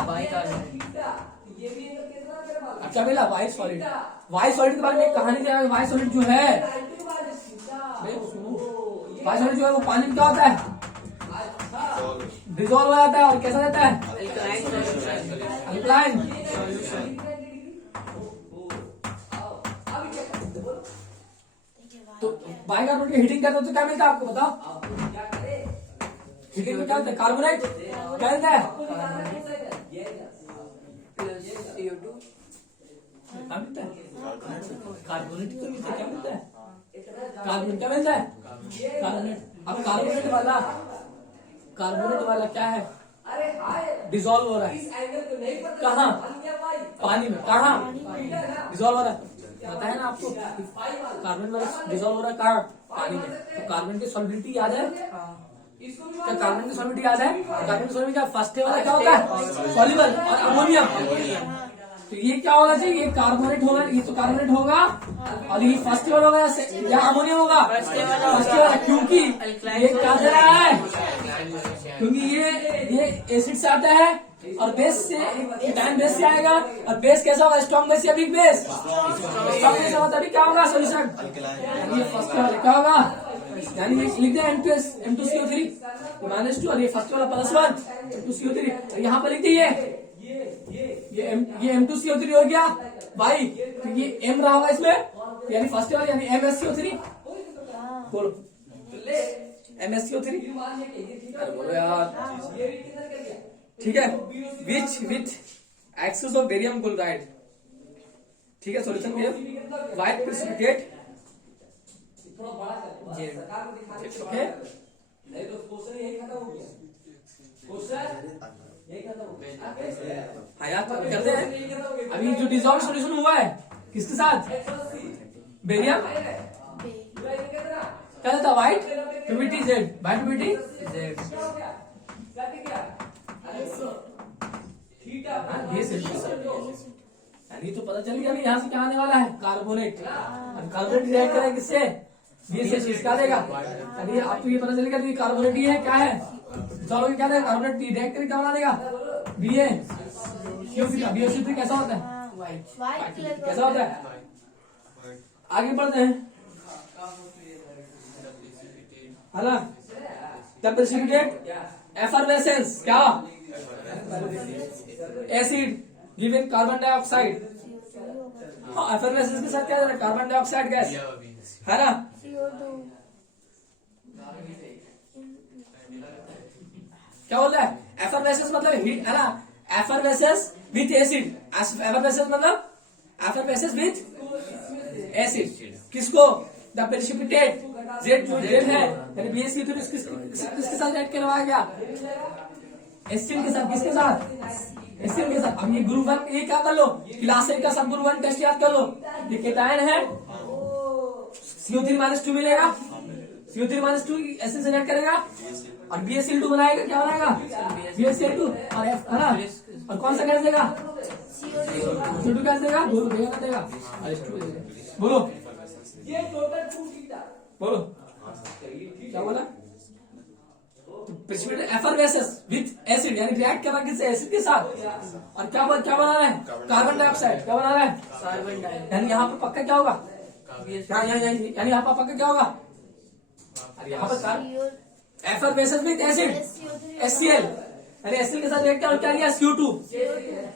अच्छा मिला वाई सॉलिड। वाई सॉलिड के बारे में कहानी क्या है? वाई सॉलिड जो है, वाई सॉलिड जो है वो पानी में क्या होता है? डिजोल्व हो जाता है और कैसा रहता है? अल्कलाइन। तो बाइकार्बोनेट की हीटिंग करते हो तो क्या मिलता है आपको बताओ? हीटिंग में क्या होता है? कार्बोनेट क्या मिलता है? CO2 क्या मिलता है? कार्बोनेट तो मिलता है, क्या मिलता है? कार्बोनेट क्या मिलता है? कार्बोनेट। अब कार्बोनेट वाला क्या है? डिसॉल्व हो रहा है कहाँ? पानी में। कहाँ डिसॉल्व हो रहा है? पता है ना आपको, कार्बन वाला डिसॉल्व हो रहा है कहाँ? पानी में। तो कार्बन की सॉल्युबिलिटी याद है? क्या कार्बन की सॉल्युबिलिटी याद है? कार्बन की सॉल्युबिलिटी फर्स्ट वाला क्या होता है? सॉल्युबल। और अमोनियम। तो ये क्या होना चाहिए? ये कार्बोनेट होगा, ये तो कार्बोनेट होगा, और ये फर्स्ट वाला होगा या अमोनियम होगा? फर्स्ट वाला। क्योंकि ये क्या दे रहा है? क्योंकि ये एसिड से आता है और बेस से, एटाइन बेस से आएगा। और बेस कैसा होगा? स्ट्रॉन्ग बेस या वीक बेस? स्ट्रॉन्ग बेस होगा तभी क्या होगा सोल्यूशन? ये फर्स्ट वाला क्या होगा? यानी लिख दे M2CO3 -2, और ये फर्स्ट वाला +1 M2CO3। और यहाँ पर लिख दिए ये M2CO3 हो गया भाई। तो ये M रहा होगा इसमें, यानी फर्स्ट वाला यानी MsCO3। बोलो MsCO3। बोलो यार, ठीक है। विच एक्सेस ऑफ बेरियम क्लोराइड, ठीक है। सॉल्यूशन में वाइट प्रेसिपिटेट, ओके। हाँ यार तो करते हैं। अभी जो डिसॉल्व सॉल्यूशन हुआ है किसके साथ? बेरियम क्या रहता है white puberty Z, white puberty Z यानी तो पता चल गया अभी यहाँ से क्या आने वाला है कार्बोनेट, और कार्बोनेट रिएक्ट करेगा किससे BH किसका देगा, अभी आपको ये पता चल गया कि कार्बोनेट ही है क्या है, चलो क्या देगा कार्बोनेट रिएक्ट करके क्या बना देगा BaCO3 कैसा होता है व्हाइट कलर कैसा होता है। आगे बढ़ते हैं है ना, द प्रेसिपिटेट एफरवेसेंस क्या एसिड गिविंग कार्बन डाइऑक्साइड, हाँ एफरवेसेंस के साथ क्या है कार्बन डाइऑक्साइड गैस है ना। CO2 क्या बोल रहा है एफरवेसेंस मतलब हीट है ना, एफरवेसेंस विथ एसिड, एफरवेसेंस मतलब एफरवेसेंस विथ एसिड किसको द प्रेसिपिटेट जेड जो जेड है यानी BaCO3 किसके साथ ऐड करवाया गया एसिड के साथ, किसके साथ एसिड के साथ। अब ये ग्रुप 1 ये क्या कर लो क्लासिक का सब ग्रुप 1 टेस्ट याद कर लो, ये केटायन है CO3-2 मिलेगा, CO3-2 एसिड से ऐड करेगा और BaCl2 बनाएगा, क्या बनाएगा BaCl2 और F है ना, और कौन सा गैस देगा CO2 गैस देगा, बोलो देगा देगा बोलो बोलो क्या बोला प्रेसिपिटेट एफरवेसेंस विथ एसिड यानी रिएक्ट कर रहा है किससे एसिड के साथ, और क्या क्या बना रहा है कार्बन डाइऑक्साइड, क्या बना रहा है कार्बन डाइऑक्साइड यानी यहाँ पर पक्का क्या होगा यानी यहाँ पर पक्का क्या होगा यहाँ पर एफरवेसेंस विथ एसिड HCl यानी HCl के साथ रिएक्ट कर क्या लिया CO2,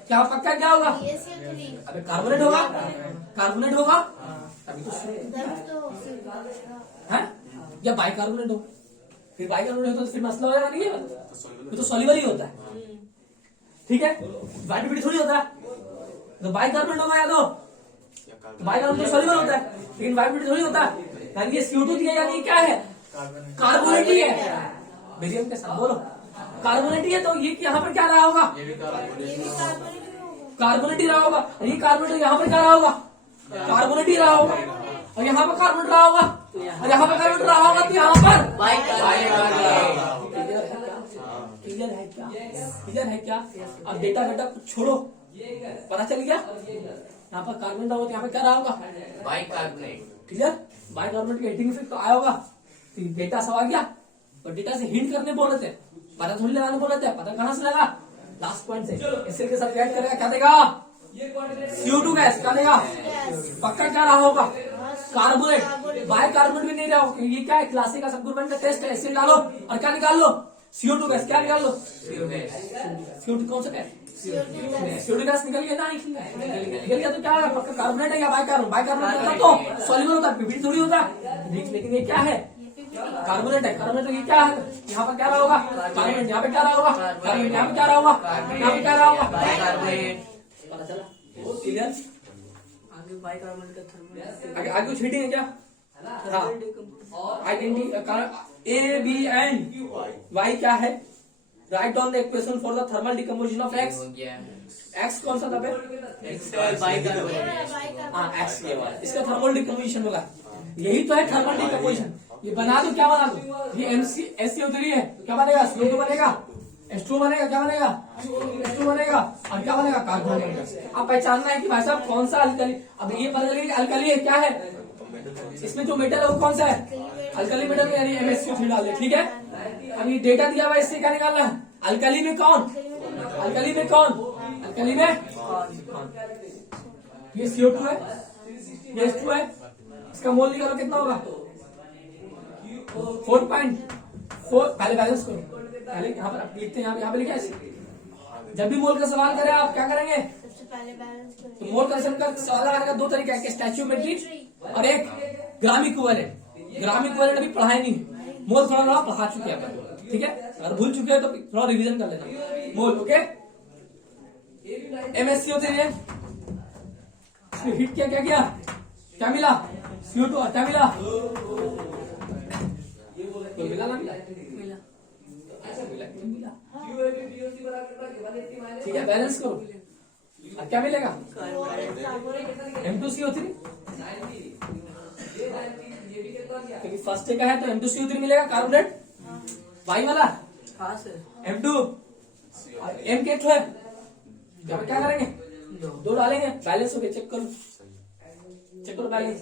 क्या पक्का क्या होगा अबे कार्बोनेट होगा कार्बोनेट होगा तभी तो है या बाइकार्बोनेट हो, फिर बाइकार्बोनेट हो तो फिर मसला होगा नहीं है, वो तो सॉल्युबल ही होता है ठीक है, व्हाइट प्यूबिटी थोड़ी होता है तो बाइकार्बोनेट होगा याद हो, बाइकार्बोनेट तो सॉल्युबल होता है लेकिन व्हाइट प्यूबिटी थोड़ी होता है, यानी ये CO2 दिया यानी ये क्या है कार्बोनेट ही है, बेरियम के साथ बोलो कार्बोनेट ही है, तो ये यहाँ पर क्या रहा होगा कार्बोनेट ही रहा होगा, ये कार्बोनेट यहाँ पर क्या रहा होगा कार्बोनेट ही रहा होगा, और यहाँ पर कार्बोनेट रहा होगा और यहाँ पर कार्बोनेट रहा होगा तो यहाँ पर क्लियर है क्या। अब बेटा बेटा कुछ छोड़ो पता चल गया, यहाँ पर कार्बन रहा होगा यहाँ पर क्या रहा होगा बाइकार्बोनेट, क्लियर बाइकार्बोनेट का हीटिंग इफेक्ट तो आया होगा, तो डेटा सब आ गया, और डेटा से हिंट करने बोल रहे थे, पता थोड़ी लगाने बोल रहे थे, पता कहाँ से लगा लास्ट पॉइंट से एसिड के साथ रिएक्ट करेगा क्या देगा CO2 गैस, क्या देगा पक्का क्या रहा होगा कार्बोनेट, बाइकार्बोनेट भी नहीं रहा होगा, ये क्या है क्लासिक का सबग्रुप का टेस्ट है, एसिड डालो और क्या निकाल लो CO2 गैस, क्या निकाल लो CO2 कौन सा गैस CO2 गैस निकल गया ना, निकल गया तो क्या होगा पक्का कार्बोनेट है या बाइकार्बोनेट, बाइकार्बोनेट होता तो सॉल्युबल होता PBT थोड़ी होता, लेकिन ये क्या है कार्बोनेट है, कार्बोनेट तो ये क्या है यहाँ पर क्या रहा होगा कार्बोनेट, यहाँ पे क्या रहा होगा कार्बोनेट, यहाँ पे क्या रहा होगा यहाँ पे क्या रहा होगा बाइकार्बोनेट, पता चला क्लियर। आगे बाइकार्बोनेट का थर्मल आगे कुछ हिटिंग है क्या हाँ आइडेंटिटी ABN Y क्या है, write down the equation for the thermal decomposition of X, X कौन सा था बाइकार्बोनेट, हाँ X ये वाला इसका थर्मल डिकम्पोजिशन होगा, यही तो है थर्मल डिकम्पोजिशन, ये बना दो क्या बना दो ये SCO3 है तो क्या बनेगा CO2 बनेगा H2 बनेगा, क्या बनेगा H2 बनेगा और क्या बनेगा कार्बन बनेगा। अब पहचानना है कि भाई साहब कौन सा अल्कली, अब ये पता चलेगा अल्कली है क्या है, इसमें जो मेटल है वो कौन सा है अल्कली मेटल यानी MsCO3 डाल दे ठीक है। अब ये डेटा दिया हुआ इससे क्या निकालना है अल्कली में कौन अल्कली में कौन अल्कली में ये CO2 है ये H2 है, इसका मोल निकालो कितना होगा 4.4, पहले बैलेंस करो, पहले यहाँ पर आप लिखते हैं यहाँ पे लिखा है, जब भी मोल का सवाल करें आप क्या करेंगे सबसे पहले बैलेंस करें, तो मोल कंसेप्ट का सवाल लगाने का दो तरीका है, स्टैच्यूमेट्री और एक ग्राम इक्विवेलेंट। ग्राम इक्विवेलेंट अभी पढ़ाई नहीं, मोल थोड़ा थोड़ा पढ़ा चुके हैं ठीक है, अगर भूल चुके हैं तो थोड़ा रिवीजन कर लेना मोल ओके। MsCO3 है, हिट क्या किया क्या मिला CO2 और क्या मिला तो मिला ना मिला ठीक है, बैलेंस करो अब क्या मिलेगा M2CO3 क्योंकि फर्स्ट का है तो M2CO3 मिलेगा कार्बोनेट वाई वाला हाँ सर M2 और M के है यहाँ पे क्या करेंगे दो डालेंगे बैलेंस हो गया चेक करो बैलेंस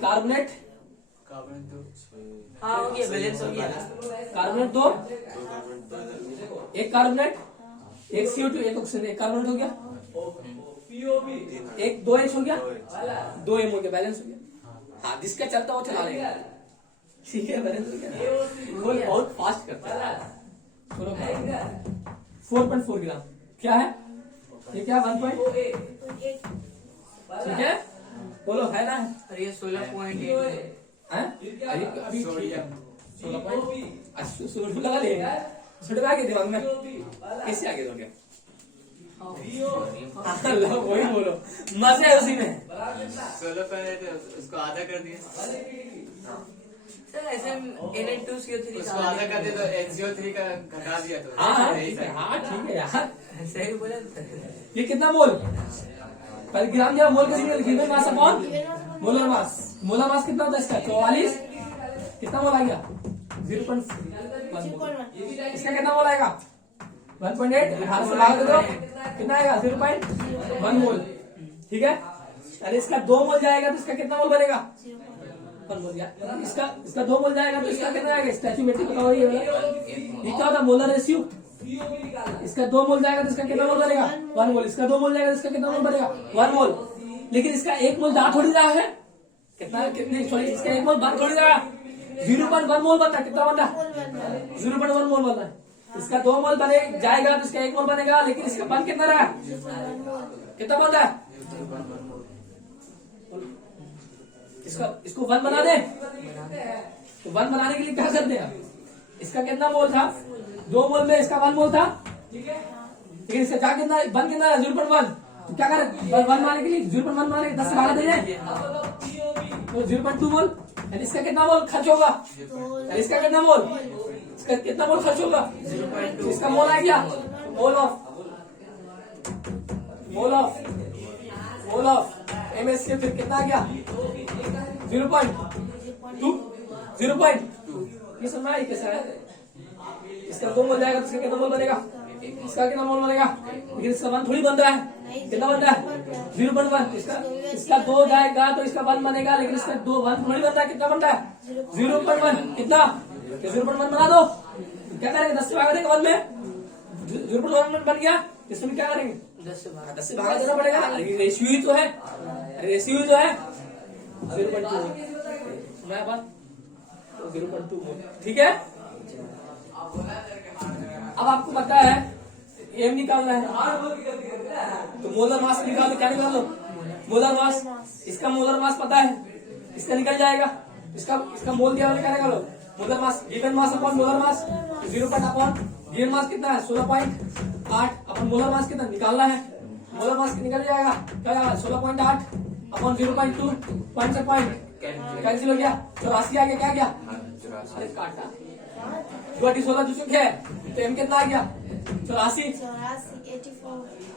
कार्बोनेट हाँ हो गया बैलेंस हो गया कार्बोनेट दो एक कार्बोनेट एक CO2 एक ऑक्सीजन एक कार्बोनेट हो गया एक 2H हो गया 2M हो गया बैलेंस हो गया हाँ जिसका चलता वो चला लेगा ठीक है बैलेंस हो गया वो बहुत फास्ट करता है 4.4 ग्राम क्या है ये क्या 1.8 ठीक है बोलो है ना अरे ये 16.8 हैं? अरे अभी 16 लगा लेगा छोटे आगे दिमाग में कैसे आगे दोगे वही बोलो मजा है उसी में 16 उसको आधा कर दिए सर ऐसे Na2CO3 उसको आधा कर दिए तो NCO3 का घटा दिया तो हाँ यही ठीक है था। हाँ ठीक है यार सही बोला सर ये कितना मोल पहले ग्राम या मोल का given mass upon molar mass कितना होता है इसका 44 कितना मोल आ गया 0.1 इसका कितना मोल आएगा 1.8 18 से भाग दो कितना आएगा 0.1 मोल ठीक है अरे इसका 2 मोल जाएगा तो इसका कितना मोल बनेगा 1 मोल इसका 2 मोल जाएगा तो इसका कितना आएगा स्टैच्यूमेट्री बताओ ये क्या होता है मोलर रेशियो इसका 2 मोल जाएगा तो इसका कितना मोल बनेगा 1 मोल इसका 2 मोल जाएगा तो इसका कितना मोल बनेगा 1 मोल लेकिन इसका 1 मोल जा थोड़ी रहा है कितने सॉरी इसका 1 मोल बन थोड़ी रहा 0.1 मोल बनता है कितना बनता है 0.1 मोल बनता है इसका 2 मोल बने जाएगा तो इसका 1 मोल बनेगा लेकिन इसका बन कितना रहा कितना बनता है इसको 1 बना दे तो 1 बनाने के लिए क्या करते हैं इसका कितना मोल था 2 मोल में इसका 1 मोल था लेकिन इसका क्या कितना बन कितना 0.1 तो क्या करें 1 बनाने के लिए 0.1 बनाने के 10 से भागा दे तो 0.2 मोल और इसका कितना मोल खर्च होगा और इसका कितना मोल इसका कितना मोल खर्च होगा 0.2 इसका मोल आ गया मोल ऑफ MSC फिर कितना आ गया 0.2 ये समझ में कैसा है इसका 2 मोल जाएगा तो इसका कितना मोल बनेगा इसका कितना मोल बनेगा लेकिन इसका 1 थोड़ी बन रहा है कितना बन रहा है 0.1 इसका 2 जाएगा तो इसका 1 बनेगा लेकिन इसका 2 1 थोड़ी बन रहा है कितना बन रहा है 0.1 कितना 0.1 बना दो क्या करेंगे 10 से भागा देगा 1 में 0.1 बन गया इसमें क्या करेंगे 10 से भागा देना पड़ेगा रेशियो ही तो है 0.2 मैं बात 0.2 ठीक है अब आपको पता है एम निकालना है तो मोलर मास निकालो क्या निकालो मोलर मास इसका मोलर मास पता है इसका निकल जाएगा इसका मोल क्या निकालो molar mass given mass upon molar mass 0.1 upon given mass कितना है 16.8 अपन मोलर मास कितना निकालना है मोलर मास निकल जाएगा क्या 16.8 अपॉन 0.2 पॉइंट से पॉइंट कैंसिल हो गया 84 आ गया क्या गया अरे काटा 16 जो चुके हैं तो एम कितना आ गया 84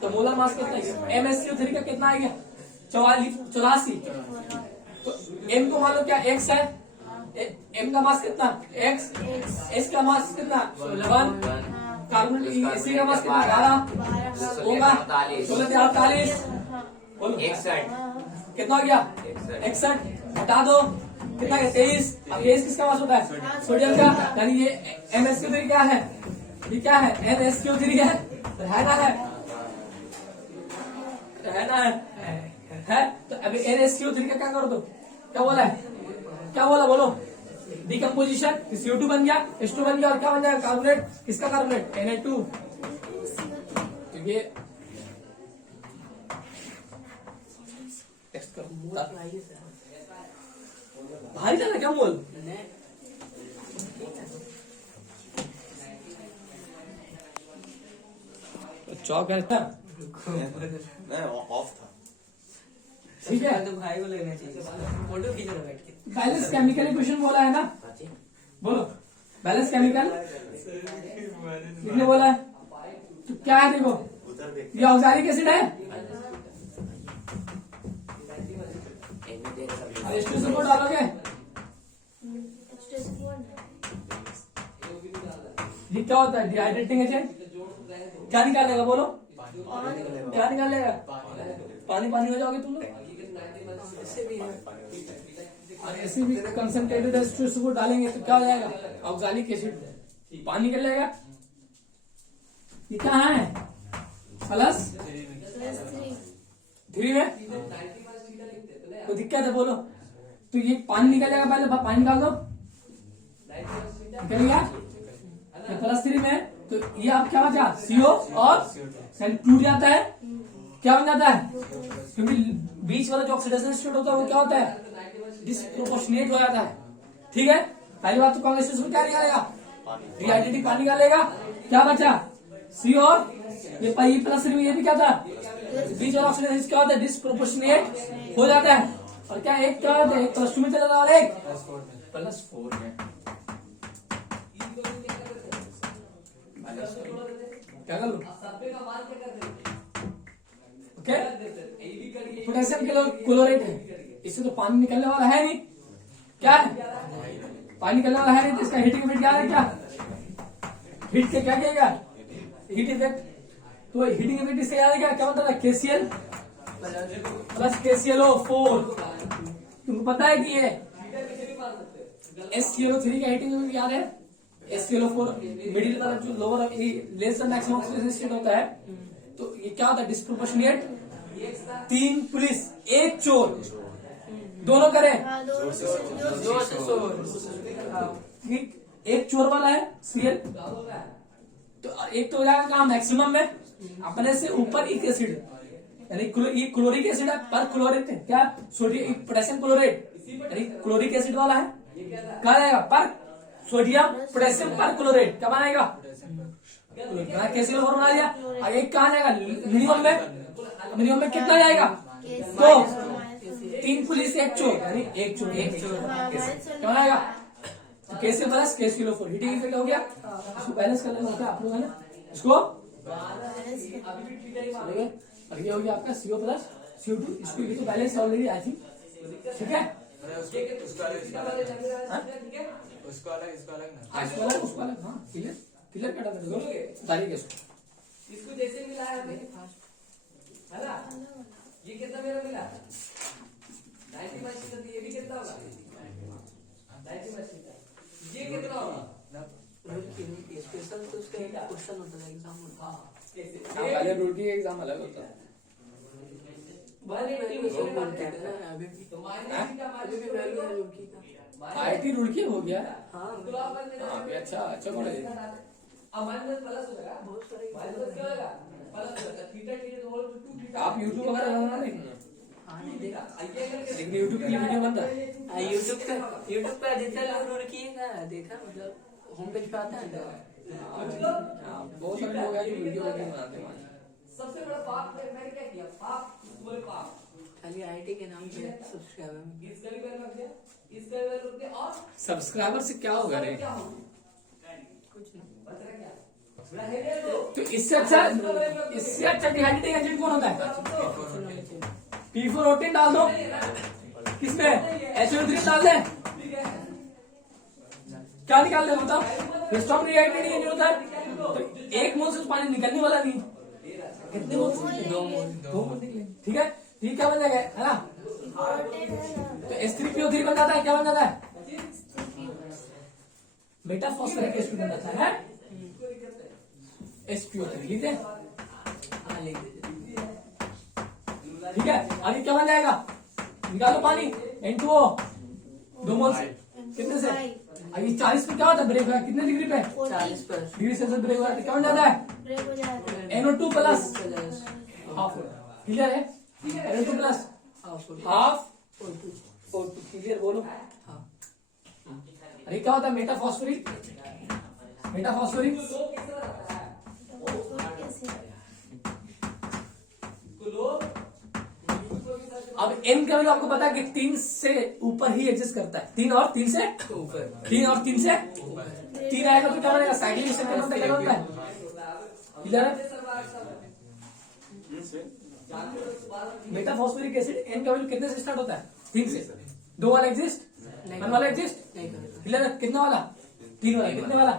तो मोलर मास कितना है MSCO3 का कितना आ गया 84 तो एम को मान लो क्या x है एम का मास कितना x एस का मास कितना 1 कार्बन इसी का मास कितना 11 होगा 16 बोलो 61 कितना हो गया 61 हटा दो कितना है 23 अब 23 किसका मास होता है सोडियम का यानी ये MSCO3 क्या है ये क्या है NSCO3 है ना है तो अभी NSCO3 का क्या करो तो क्या बोला बोलो डिकम्पोजिशन CO2 बन गया H2 बन गया और क्या बन जाएगा कार्बोनेट किसका कार्बोनेट Na2 तो ये टेक्स्ट करो भारी था ना क्या मोल चौक है मैं ऑफ था ठीक है तो भाई को लेना चाहिए फोटो खींच रहा बैठ के बैलेंस केमिकल इक्वेशन बोला है ना बोलो बैलेंस केमिकल किसने बोला है तो क्या है देखो ये ऑक्सैलिक एसिड है H2SO4 डालोगे, ये क्या होता है? Dehydrating agent. क्या निकालेगा बोलो? क्या निकालेगा? पानी पानी हो जाओगे तुम लोग। ऐसे भी है। और ऐसे भी कंसंट्रेटेड H2SO4 डालेंगे तो क्या हो जाएगा? ऑक्सैलिक एसिड, पानी निकल जाएगा। ये क्या है? प्लस 3 में कोई दिक्कत है बोलो? तो ये पानी निकल जाएगा, पहले पानी निकाल दो, निकल गया। प्लस 3 में तो ये आप क्या बचा? CO और टूट जाता है, क्या बन जाता है? क्योंकि बीच वाला जो ऑक्सीडेशन स्टेट होता है वो क्या होता है? डिस्प्रोपोर्शनेट हो जाता है। ठीक है, पहली बात तो कांग्रेस में क्या निकालेगा? डिहाइड्रेटिंग पानी निकालेगा। क्या बचा? CO और ये प्लस 3 में ये भी क्या था? बीच वाला ऑक्सीडेशन क्या होता है? डिस्प्रोपोर्शनेट हो जाता है। और क्या एक क्या होता है? एक +2 में चला था और एक +4 में। क्या कर लो? ओके, पोटेशियम क्लोराइड है, इससे तो पानी निकलने वाला है नहीं। क्या है? पानी निकलने वाला है नहीं, तो इसका हीटिंग इफेक्ट क्या है? क्या हीट के क्या कहेगा? Heat effect. तो हीटिंग इफेक्ट इससे याद है क्या? क्या मतलब है? KCl plus KClO4। तुमको पता है कि ये SClO3 का हीटिंग इफेक्ट याद है? SClO4 मिडिल वाला जो lower less than maximum oxidation state होता है, तो ये क्या होता है? डिस्प्रोपोर्शनेट। 3 पुलिस 1 चोर, दोनों करे। ठीक, एक चोर वाला है Cl, तो एक तो हो जाएगा कहाँ? मैक्सिमम में, अपने से ऊपर एक एसिड, यानी ये क्लोरिक एसिड है, पर क्लोरिक है क्या? सोडियम पोटेशियम क्लोराइड, यानी क्लोरिक एसिड वाला है। क्या आएगा? पर सोडियम पोटेशियम पर क्लोराइड क्या बनाएगा? KCl4 बना दिया। और एक कहाँ जाएगा? मिनिमम में। मिनिमम में कितना जाएगा? तो 3 पुलिस 1 चोर, यानी 1 चोर क्या बनाएगा? KCl plus KClO4 heating effect हो गया। इसको बैलेंस कर लेना होता है आप लोग, है ना? इसको और ये हो गया आपका CO प्लस CO2। इसको ये तो बैलेंस ऑलरेडी आई थी। ठीक है, उसको अलग इसको अलग ना। इसको अलग उसको अलग। हाँ, क्लियर क्लियर कटा कर दो सारी केस। इसको जैसे मिला है ना, ये कितना मेरा मिला? 90 मशीन, ये भी कितना होगा? 90 मशीन, ये कितना होगा? स्पेशल तो उसका एक क्वेश्चन होता है एग्जाम में। पहले रूल की एग्जाम अलग होता है। अभी भी तो माइनस का अभी भी वैल्यू है रुड़की का। IIT रुड़की हो गया। हाँ, अच्छा अच्छा कॉलेज। अब माइनस प्लस होगा, बहुत सारे माइनस क्या होगा? प्लस होगा। थीटा तो होल 2 थीटा। आप YouTube वगैरह बना रहे हैं? हाँ, नहीं देखा। लेकिन YouTube के लिए वीडियो बन रहा है। यूट्यूब पे आदित्य रुड़की का देखा, मतलब होम पेज पे आता है। बहुत सारे लोग हैं जो वीडियो बनाते हैं। सबसे बड़ा पाप मैंने क्या किया? पाप बोले पाप। खाली आईटी के नाम पे सब्सक्राइबर में इसका भी वैल्यू रख दिया, इसका भी वैल्यू रख दिया, और सब्सक्राइबर से क्या होगा रे? क्या होगा? कुछ नहीं। बच रहा क्या? बड़ा है ये तो। तो इससे अच्छा डिहाइड्रेटिंग एजेंट कौन होता है? P4O10 डाल दो, किसमें? HO3 डाल दे, क्या निकाल दे बताओ? स्टॉप डिहाइड्रेटिंग एजेंट होता है। तो 1 मोल से तो पानी निकलने वाला नहीं। कितने मोल? 2 मोल निकले। ठीक है, ये क्या बन जाएगा, है ना? तो H3PO3 बन जाता है। क्या बन जाता है? मेटाफॉस्फेरिक एसिड बन जाता है। HPO3 लिख दे। हाँ, लिख दीजिए। ठीक है, अभी क्या बन जाएगा? निकालो पानी, N2O 2 मोल से कितने से? अभी 40 पे क्या होता है? ब्रेक हुआ कितने डिग्री पे? 40 पर डिग्री सेल्सियस ब्रेक हुआ, क्या बन जाता है? NO2 plus half. क्लियर है? NO2 plus half O2। Clear बोलो? हाँ, अरे क्या होता है? मेटाफॉस्फेरिक। मेटाफॉस्फेरिक अब N का वैल्यू आपको पता है कि 3 से ऊपर ही एग्जिस्ट करता है। 3 और 3 से ऊपर 3 और 3 से 3 आएगा तो क्या बनेगा? साइक्लिक स्ट्रक्चर बनता है। क्या बनता है? क्लियर है? मेटाफॉस्फेरिक एसिड N का वैल्यू कितने से स्टार्ट होता है? ठीक से 2 वाला एग्जिस्ट, 1 वाला एग्जिस्ट नहीं करता। क्लियर है? कितना वाला? 3 वाला। कितने वाला?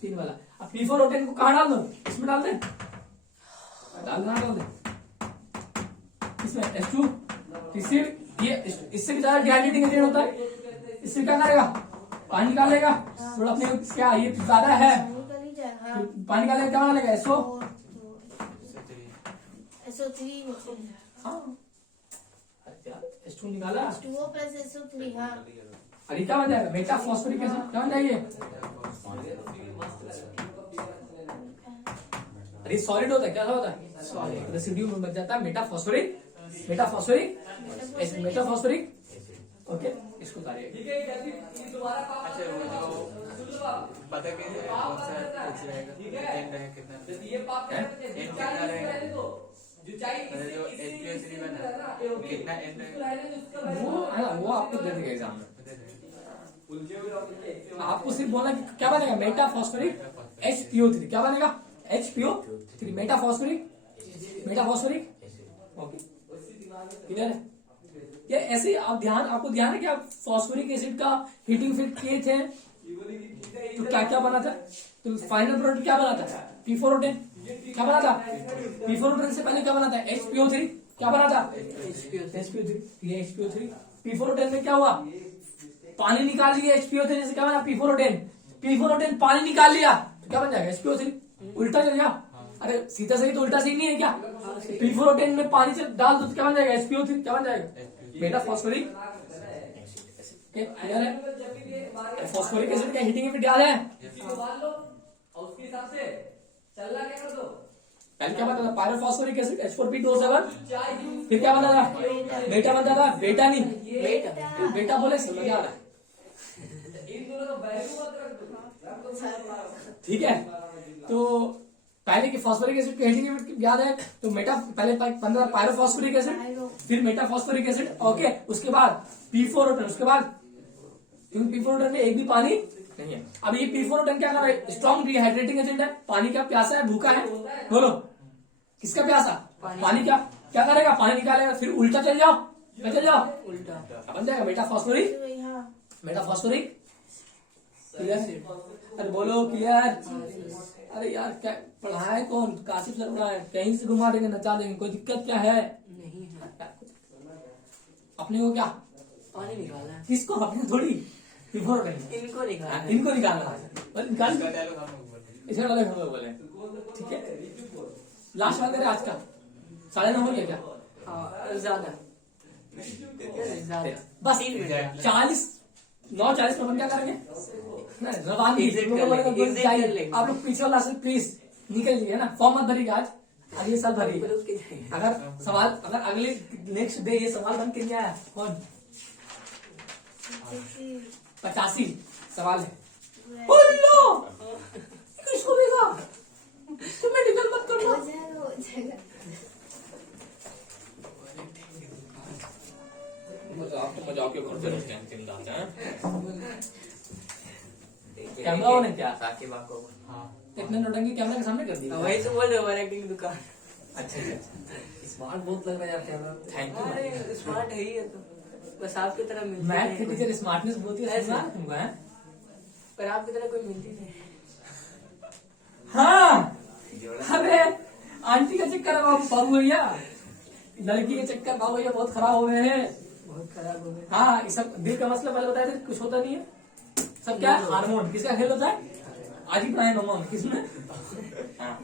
3 वाला। अब P4O10 को कहाँ डाल दो? इसमें डाल दे, डाल दे इसमें H2। इससे ये इससे भी ज्यादा डिहाइड्रेटिंग एजेंट होता है। इससे क्या करेगा? पानी निकालेगा थोड़ा अपने, क्या ये ज्यादा है निकल ही जाए। हाँ पानी निकालेगा, क्या बना लेगा? SO। SO3 हाँ H2 निकाला, 2O प्लस SO3। हाँ अरे क्या बन जाएगा? मेटा फॉस्फोरिक एसिड क्या बन जाएगी? अरे सॉलिड होता है, क्या होता है? सॉलिड रेसिड्यू में बन जाता है मेटा फॉस्फोरिक ओके, इसको उतारिए। ठीक है, ये दोबारा पाप अच्छा वो पता कैसे कौन सा कुछ रहेगा? ठीक है। एंड है कितना? जैसे ये पाप क्या करते हैं? एंड जो चाहिए कितना इसको रहेगा? रहने दो। जो चाहिए मतलब जो HPO3 बना कितना एंड इसको रहने दो, इसको रहने वो दो। है ना, वो आपको दे देगा एग्जाम में। उलझे हुए होंगे। आपको सिर्फ बोलना कि क्या बनेगा? मेटा फॉस्फोरिक HPO3 क्या बनेगा? HPO3 Meta phosphoric okay, clear है? ये ऐसे ही आप आपको ध्यान है कि आप फॉस्फोरिक एसिड का हीटिंग इफेक्ट किए थे तो क्या क्या बना था? तो फाइनल प्रोडक्ट क्या बना था? P4O10 क्या बना था? P4O10 से पहले क्या बना था? HPO3 क्या बना था? HPO3। ये HPO3 P4O10 में क्या हुआ? पानी निकाल लिया HPO3 से, क्या बना? P4O10 पानी निकाल लिया तो क्या बन जाएगा? HPO3। उल्टा चल गया, अरे सीधा सही तो उल्टा सही नहीं है क्या? P4O10 में पानी से डाल दो तो क्या बन जाएगा? HPO3 क्या बन जाएगा? मेटा फॉस्फोरिक क्लियर है? फॉस्फोरिक एसिड का हीटिंग इफेक्ट याद है? किसी को मान लो और उसके हिसाब से चलना क्या कर दो। पहले क्या बनता था? Pyrophosphoric acid H4P2O7। चाहिए फिर क्या बनता था? बेटा बनता था, बेटा नहीं बेटा बेटा बोले समझ आ रहा है, इन दोनों का वैल्यू मत रख दो। ठीक है? तो पहले की फॉस्फोरिक एसिड का हीटिंग इफेक्ट याद है? तो मेटा पहले 15 पायरोफॉस्फोरिक एसिड, फिर मेटा फॉस्फोरिक एसिड ओके, उसके बाद P4O10, उसके बाद क्योंकि P4O10 में एक भी पानी नहीं है। अब ये P4O10 क्या कर रहा है? स्ट्रॉन्ग डिहाइड्रेटिंग एजेंट है। पानी का प्यासा है, भूखा है, बोलो किसका प्यासा? पानी का क्या करेगा? पानी निकालेगा, फिर उल्टा चल जाओ, क्या चल जाओ? उल्टा क्या बन जाएगा? Meta phosphoric clear? अरे बोलो क्लियर? अरे यार क्या पढ़ाए कौन? काशिफ सर पढ़ाए, कहीं से घुमा देंगे, नचा देंगे, कोई दिक्कत क्या है? नहीं है, अपने को क्या? पानी निकाला है। किसको? अपने थोड़ी इनको निकाला है। इनको निकालना है, निकाल इसका डायलॉग हम लोग बोलते हैं। इसे अलग हम लोग बोले, ठीक है? लास्ट वाला तेरे आज का 9:30 हो गया क्या? हाँ ज्यादा बस 3 मिनट 40 9:40 में हम क्या करेंगे? रवानगी Exit लोगों कर बोलेगा, लेंगे, बोल exit जाइए। कर लेंगे। आप लोग पीछे वाला से प्लीज निकल जाइए ना, फॉर्म मत भरिएगा आज, अगले साल भरिए। अगर सवाल, अगर अगले नेक्स्ट डे ये सवाल बन के नहीं आया, कौन? 85 सवाल है। बोलो किसको देगा? तुम मेडिकल मत करना। हो जाएगा। आप तो मजाक के करते रहते हैं। कैमरा ऑन है क्या? साकिब आपको इतने नौटंकी कैमरा के सामने कर दिया। वही तो बोल रहे ओवर एक्टिंग दुकान। अच्छा अच्छा, स्मार्ट बहुत लग रहा है यार कैमरा। Thank you. अरे स्मार्ट है ही है तो, बस आपकी तरह मिलती मैथ के नहीं टीचर स्मार्टनेस बहुत ही ऐसे। अच्छा तुमको है। पर आपकी तरह कोई मिलती नहीं। हाँ अरे आंटी का चक्कर अब बाबू भैया, लड़की के चक्कर बाबू भैया बहुत खराब हो गए हैं। बहुत खराब हो गए। हाँ ये सब दिल का मसला पहले बताया था, कुछ होता नहीं है, सब क्या है? हार्मोन। किसका खेल होता है? आज ही पढ़ाए हार्मोन किसमें? हाँ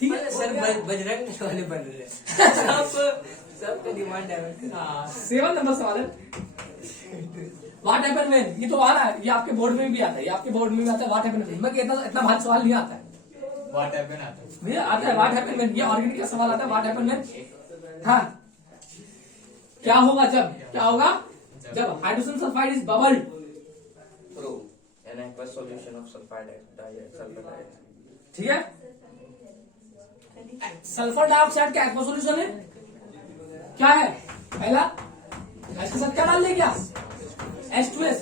ठीक है सर बजरंग वाले बन रहे हैं। सबका डिमांड है। 7 नंबर सवाल है। व्हाट हैपन व्हेन, ये तो आ रहा है, ये आपके बोर्ड में भी आता है, ये आपके बोर्ड में भी आता है। व्हाट हैपन व्हेन, मैं इतना भारी सवाल नहीं आता है, What happened आता है? मुझे आता है व्हाट हैपन व्हेन, ये ऑर्गेनिक का सवाल आता है। व्हाट हैपन व्हेन, हाँ क्या होगा जब, क्या होगा जब hydrogen sulphide is bubbled? An aqueous solution of sulfur dioxide. ठीक है, सल्फर डाइऑक्साइड का एक्वा सॉल्यूशन है, क्या है? पहला इसके साथ क्या डाल दे क्या? H2S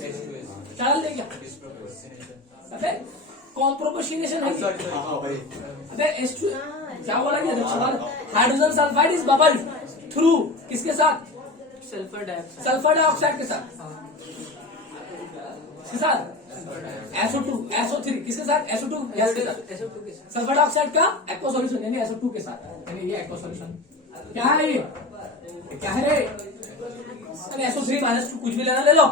क्या डाल दे क्या? अबे कॉम्प्रोपोशिनेशन है। अबे H2 क्या बोला क्या? सवाल hydrogen sulphide is bubbled through किसके साथ? Sulphur dioxide. सल्फर डाइऑक्साइड के साथ, किसके साथ? SO2, SO3 किसके साथ? SO2 गैस के साथ। SO2 के साथ। सल्फर डाइऑक्साइड का एक्वा सॉल्यूशन यानी SO2 के साथ, यानी ये एक्वा सॉल्यूशन क्या है? ये क्या है रे? अरे SO3 -2 कुछ भी लेना ले लो।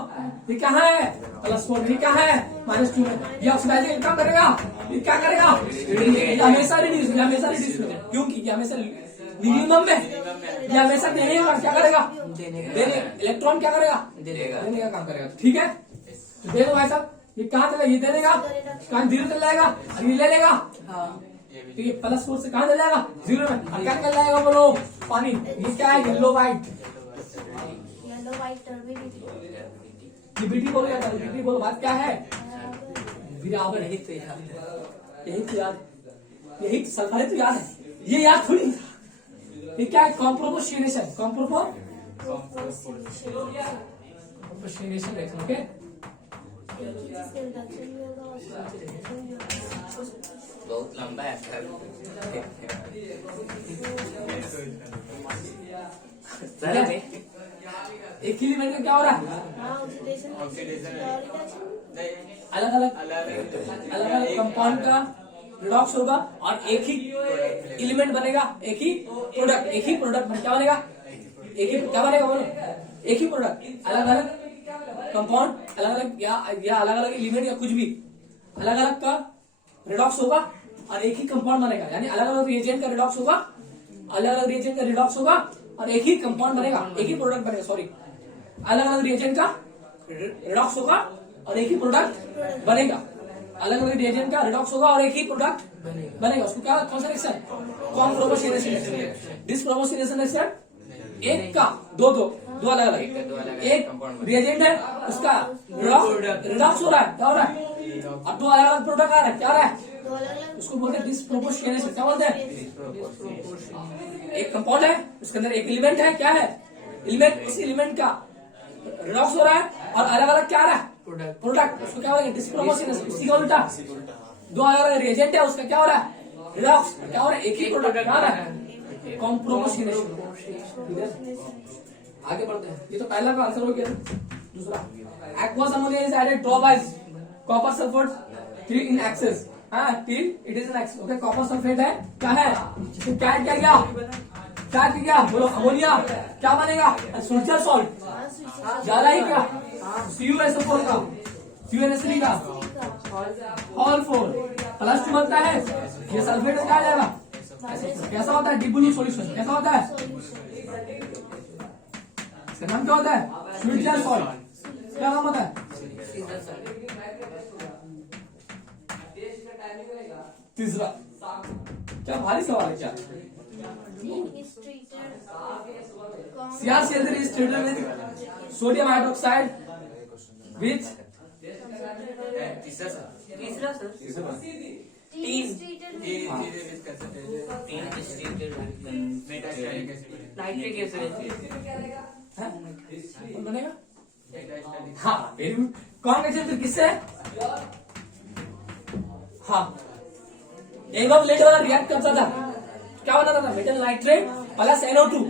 ये क्या है? +4। ये क्या है? -2 में। ये ऑक्सीडाइजिंग क्या करेगा? ये क्या करेगा? ये हमेशा रिड्यूस, ये हमेशा रिड्यूस करेगा, क्योंकि ये हमेशा मिनिमम में, ये हमेशा देने का क्या करेगा? देने। इलेक्ट्रॉन क्या करेगा? देने का काम करेगा। ठीक है, तो देखो भाई साहब, ये कहाँ चला? ये दे देगा, कहाँ 0 चल जाएगा, और ये ले लेगा। तो ये +4 से कहाँ चल जाएगा? 0 में। और क्या चल जाएगा बोलो? पानी। ये क्या है? Yellow white. Yellow white turbidity. BT बोलो या बीटी बोलो, बात क्या है? बराबर यही तो यार। यही तो याद, यही तो सल्फर तो याद है, ये याद थोड़ी। ये क्या है? कॉम्प्रोपोशिनेशन, कॉम्प्रोपोशिनेशन रिएक्शन। ओके, जिसके रिडक्शन भी होगा और सब्स्टिट्यूशन भी होगा। बहुत लंबा है सर। एक एलिमेंट का क्या हो रहा है? हाँ, ऑक्सीडेशन और रिडक्शन। अलग अलग कंपाउंड का रिडॉक्स होगा और एक ही एलिमेंट बनेगा, एक ही प्रोडक्ट क्या बनेगा? एक ही क्या बनेगा बोलो? एक ही प्रोडक्ट। अलग अलग कंपाउंड, अलग अलग या अलग अलग एलिमेंट या कुछ भी अलग अलग का रिडॉक्स होगा और एक ही कंपाउंड बनेगा, यानी अलग अलग रिएजेंट का रिडॉक्स होगा, अलग अलग रिएजेंट का रिडॉक्स होगा और एक ही कंपाउंड बनेगा, एक ही प्रोडक्ट बनेगा। सॉरी, अलग अलग रिएजेंट का रिडॉक्स होगा और एक ही प्रोडक्ट बनेगा, अलग अलग रिएजेंट का रिडॉक्स होगा और एक ही प्रोडक्ट बनेगा। उसको क्या? कौन सा रिएक्शन? कॉम्प्रोपोशिनेशन रिएक्शन। डिसप्रोपोशिनेशन रिएक्शन एक का दो अलग अलग, एक रिएजेंट है उसका रिडॉक्स हो रहा है, क्या हो रहा है? और 2 अलग अलग प्रोडक्ट आ रहा है, क्या आ रहा है? दो अलग-अलग उसको बोलते हैं डिसप्रोपोशिनेशन। क्या बोलते हैं? एक कंपाउंड है, उसके अंदर एक एलिमेंट है, क्या है? एलिमेंट, उस एलिमेंट का रिडॉक्स हो रहा है और अलग अलग क्या आ रहा है? प्रोडक्ट। उसको क्या बोलेंगे? डिसप्रोपोशिनेशन। उसी का उल्टा 2 अलग अलग रिएजेंट है, उसका क्या हो रहा है? रिडॉक्स। क्या हो रहा है? एक ही प्रोडक्ट क्या आ रहा है? कॉम्प्रोपोशिनेशन। आगे बढ़ते हैं। ये तो पहला का आंसर हो गया। दूसरा, aqueous ammonia is added drop as copper sulphate 3 in excess। हाँ, 3 it is in excess। Okay, copper sulphate है, क्या है? तो क्या क्या बोलो? अमोनिया क्या बनेगा? सोडियम सॉल्ट ज्यादा ही क्या? CuSO4 का, CuNO3 का और 4 +2 बनता है। ये सल्फेट क्या आ जाएगा? कैसा होता है? डिब्लू सॉल्यूशन। कैसा होता है? इसका नाम क्या होता है? Sweet salt. क्या नाम होता है? तीसरा, क्या भारी सवाल है क्या? CrCl3 is treated with sodium hydroxide with तीसरा सर। Nitric acid. कौन बनेगा? हाँ, वेरी गुड। कौन का चित्र किससे? हाँ, एक बार लेड वाला रिएक्ट करता था, क्या बनाता था? Metal nitrate plus NO2।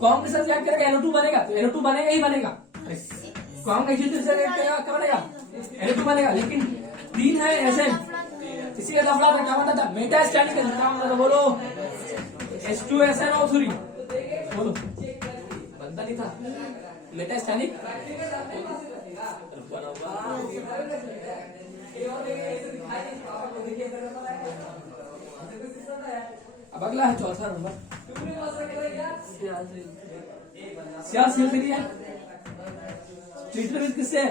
कौन के साथ रिएक्ट करेगा? NO2 बनेगा, तो NO2 बनेगा ही बनेगा। कौन का चित्र से रिएक्ट करेगा? क्या बनेगा? NO2 बनेगा। लेकिन 3 है ऐसे, इसी का लफड़ा क्या बनता था? मेटा स्टैंडिंग क्या बनता था बोलो? H2SnO3 बोलो, बनता नहीं था मेटा स्टैंडिंग। अब अगला है चौथा नंबर, CrCl3 है। ट्रीटेड विद किससे?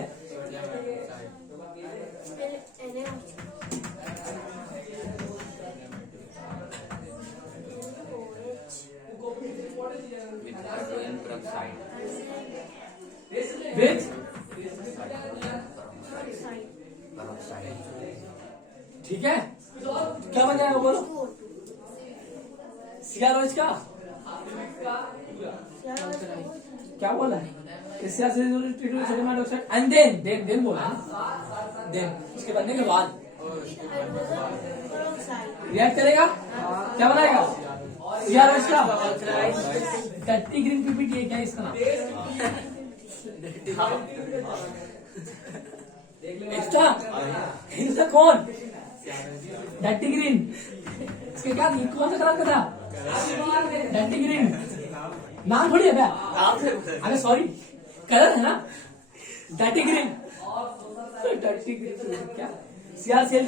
विद ठीक है, क्या बन जाएगा बोलो? CrOH का क्या बोला है? सोडियम हाइड्रोक्साइड एंड देन बोला है, देन इसके बनने के बाद रिएक्ट करेगा, क्या बनाएगा? यार इसका डर्टी ग्रीन पीपीटी है क्या इसका नाम? एक्स्ट्रा इसका कौन डर्टी ग्रीन? इसके क्या कौन सा कलर का था? डर्टी ग्रीन नाम थोड़ी है क्या? अरे सॉरी कलर है ना डर्टी ग्रीन। डर्टी ग्रीन क्या सीआर सेल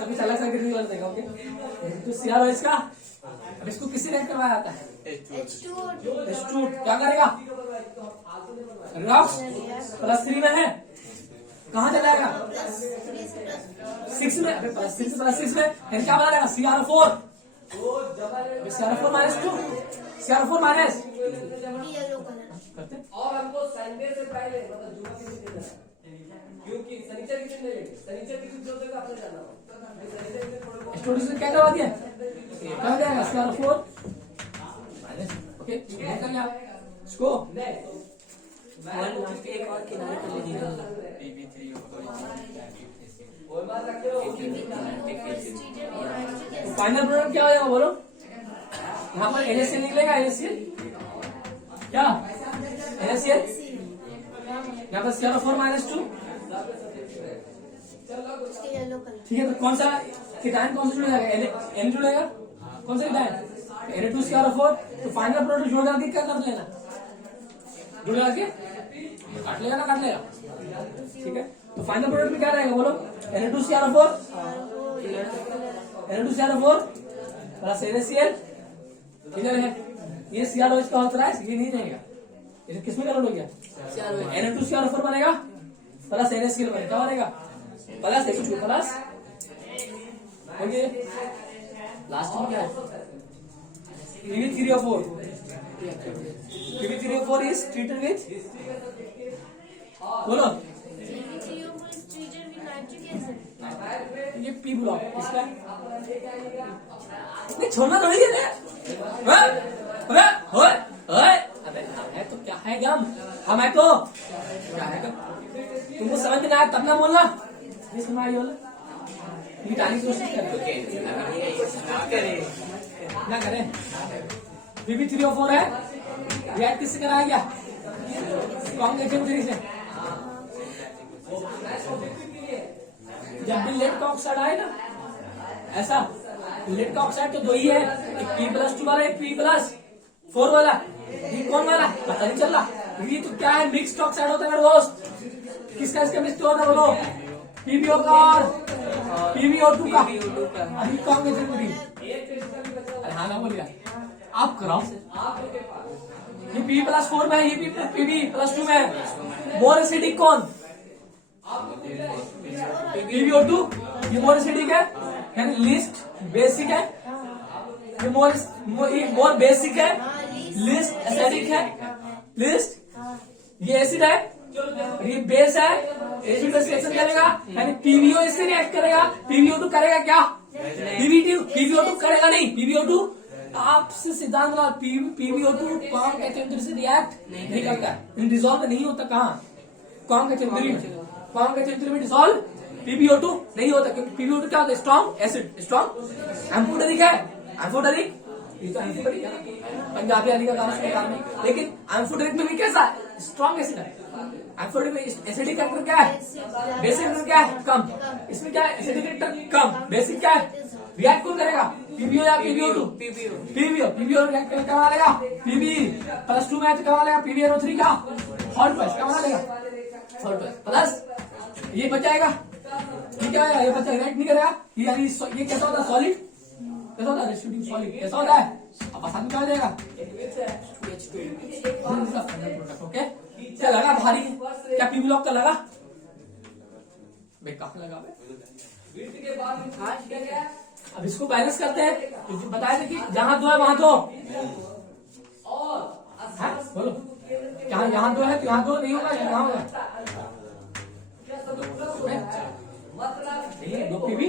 कभी अलग सा ग्रीन वाला देगा। ओके तो सीआर इसका अब इसको किसी रैंक करवाया जाता है? H2 क्या करेगा? रॉक्स +3 में है कहाँ चला जाएगा? 6 में। +6 में यानी क्या बना रहेगा? CR4 CR4 -2 CR4 minus yellow colour करते और हमको संडे से पहले मतलब जुमा के दिन देना है। क्योंकि शनिचर के दिन नहीं लेंगे, शनिचर के दिन जो देगा आपने जाना होगा। शनिचर के दिन थोड़ा बहुत स्टूडेंट से क्या करवा दिया? क्या हो जाएगा? CR4 माइनस ओके कर लिया इसको। और लास्ट एक और किनारे पर ले लीजिए। कोई बात रखियो। फाइनल प्रोडक्ट क्या हो जाएगा बोलो? यहाँ पर NaCl निकलेगा। NaCl क्या NaCl यहाँ पर CR4 -2 उसके येलो कलर ठीक है। तो कौन सा कीटाइन कौन सा जुड़ेगा? N जुड़ेगा। कौन सा कीटाइन? Na2CR4। तो फाइनल प्रोडक्ट जोड़ करके क्या कर लेना? जोड़ करके काट लेगा ना काट लेगा ठीक है। तो फाइनल प्रोडक्ट में क्या रहेगा बोलो? Na2CR4 प्लस NaCl किधर है? ये CROH का होता है ये नहीं रहेगा। ये किसमें कन्वर्ट हो गया? Na2CR4 बनेगा प्लस NaCl बनेगा क्या बनेगा? प्लस H2 प्लस लास्ट में क्या है? PB3O4 PB3O4 is treated with बोलो ये P ब्लॉक इसका नहीं छोड़ना तो नहीं है अबे है तो क्या है गम हम है तो क्या है गम तुमको समझ में आया तब ना बोलना नहीं सुनाई बोला मिटाने की कोशिश कर ना करें। PB3O4 है रिएक्ट किससे कराया गया? कॉन्ग्रेचुलेशन से। जब भी लेड का ऑक्साइड आए ना ऐसा लेड का ऑक्साइड तो दो ही है एक P+2 वाला एक P+4 वाला। ये कौन वाला पता नहीं चल रहा। ये तो क्या है मिक्स्ड ऑक्साइड होता है मेरे दोस्त। किसका इसका मिक्स होता है बोलो? PbO का और PbO2 का। अभी कॉन्ग्रेचुलेशन अरे हाँ ना बोलिए आप कराओ। ये P+4 में है ये Pb+2 में है। मोर एसिडिक कौन? PbO2 ये मोर एसिडिक है यानी लीस्ट बेसिक है। ये मोर बेसिक है लीस्ट एसिडिक है। लीस्ट ये एसिड है ये बेस है। एसिड बेस रिएक्शन करेगा यानी PbO इससे रिएक्ट करेगा। PbO2 करेगा क्या? PbO2 करेगा नहीं। PbO2 आपसे सिद्धांत लगा PbO2 कौन के चंद्र से रिएक्ट नहीं करता डिसॉल्व नहीं होता। कहाँ कौन के चंद्र में डिसॉल्व PbO2 नहीं होता क्योंकि PbO2 क्या होता है? स्ट्रॉन्ग एसिड स्ट्रॉन्ग एम्फोटेरिक है। एम्फोटेरिक ये तो एम्फोटेरिक है पंजाबी आदि का गाना सुनने में। लेकिन एम्फोटेरिक में भी कैसा स्ट्रॉन्ग एसिड है। एम्फोटेरिक में एसिडिक कैरेक्टर क्या है? बेसिक कैरेक्टर क्या है? कम। इसमें क्या है? एसिडिक कैरेक्टर कम बेसिक क्या है? रिएक्ट कौन करेगा? PbO या PbO2? PbO रिएक्ट करवा लेगा। Pb+2 में करवा लेगा। PbNO3 का हॉट प्लस क्या बना लेगा? हॉट प्लस ये बच जाएगा। ये क्या है? ये बच्चा रिएक्ट नहीं करेगा। ये यानी ये कैसा होता है? सॉलिड कैसा होता है? रेस्टिट्यूटिंग सॉलिड कैसा होता है? अब आसान क्या हो जाएगा? ओके क्या लगा भारी? क्या P ब्लॉक का लगा? भाई कहाँ लगा? अब इसको बैलेंस करते हैं। बताया था कि जहां दो है वहां दो बोलो। यहाँ दो है तो यहाँ दो नहीं होगा यहाँ होगा। दो PB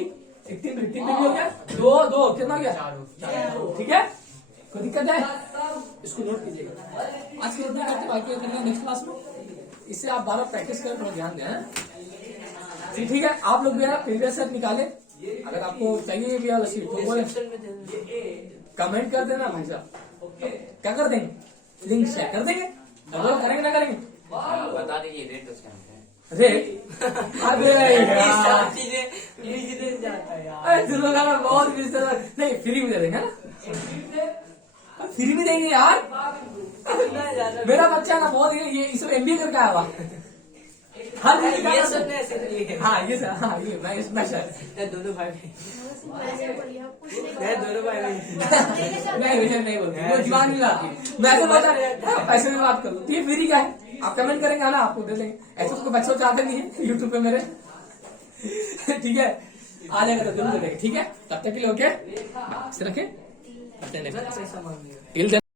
तीन PB हो गया। दो कितना हो गया? ठीक है कोई दिक्कत है? इसको नोट कीजिएगा। आज की इतना करते बाकी नेक्स्ट क्लास में इससे आप बार प्रैक्टिस करें थोड़ा ध्यान दें। ठीक है आप लोग भी है ना प्रीवियस सेट निकाले अगर आपको चाहिए ये वाला सीट तो बोले सेक्शन में दे दो। कमेंट कर देना भाई साहब। ओके, क्या कर देंगे, लिंक शेयर कर देंगे, डाउनलोड करेंगे ना करेंगे। बता दीजिए रेट उसका क्या है। रेट अरे ये यार, सब चीजें बिजनेस जाता है यार। अरे तुम लोग ना बहुत बिजनेस नहीं, फ्री में दे देंगे ना, फ्री में देंगे यार। इतना ज्यादा मेरा बच्चा ना बहुत ये इसमें एमबीए करके आया हुआ हर चीज ये सब ने ऐसे लिए हाँ ये सर, हाँ ये मैं सर ये दोनों भाई पैसे बढ़िया कुछ नहीं मैं दोनों भाई नहीं वैसे नहीं बोलती, वो जवान नहीं लाती। मैं ऐसे बता पैसे में बात करूँ तो ये फ्री का है, आप कमेंट करेंगे ना आपको दे देंगे। ऐसे उसको बच्चों चाहते नहीं है यूट्यूब पे मेरे। ठीक है, आ जाएगा तो जरूर दे देंगे। ठीक है, तब तक के लिए ओके, रखे सामान टिल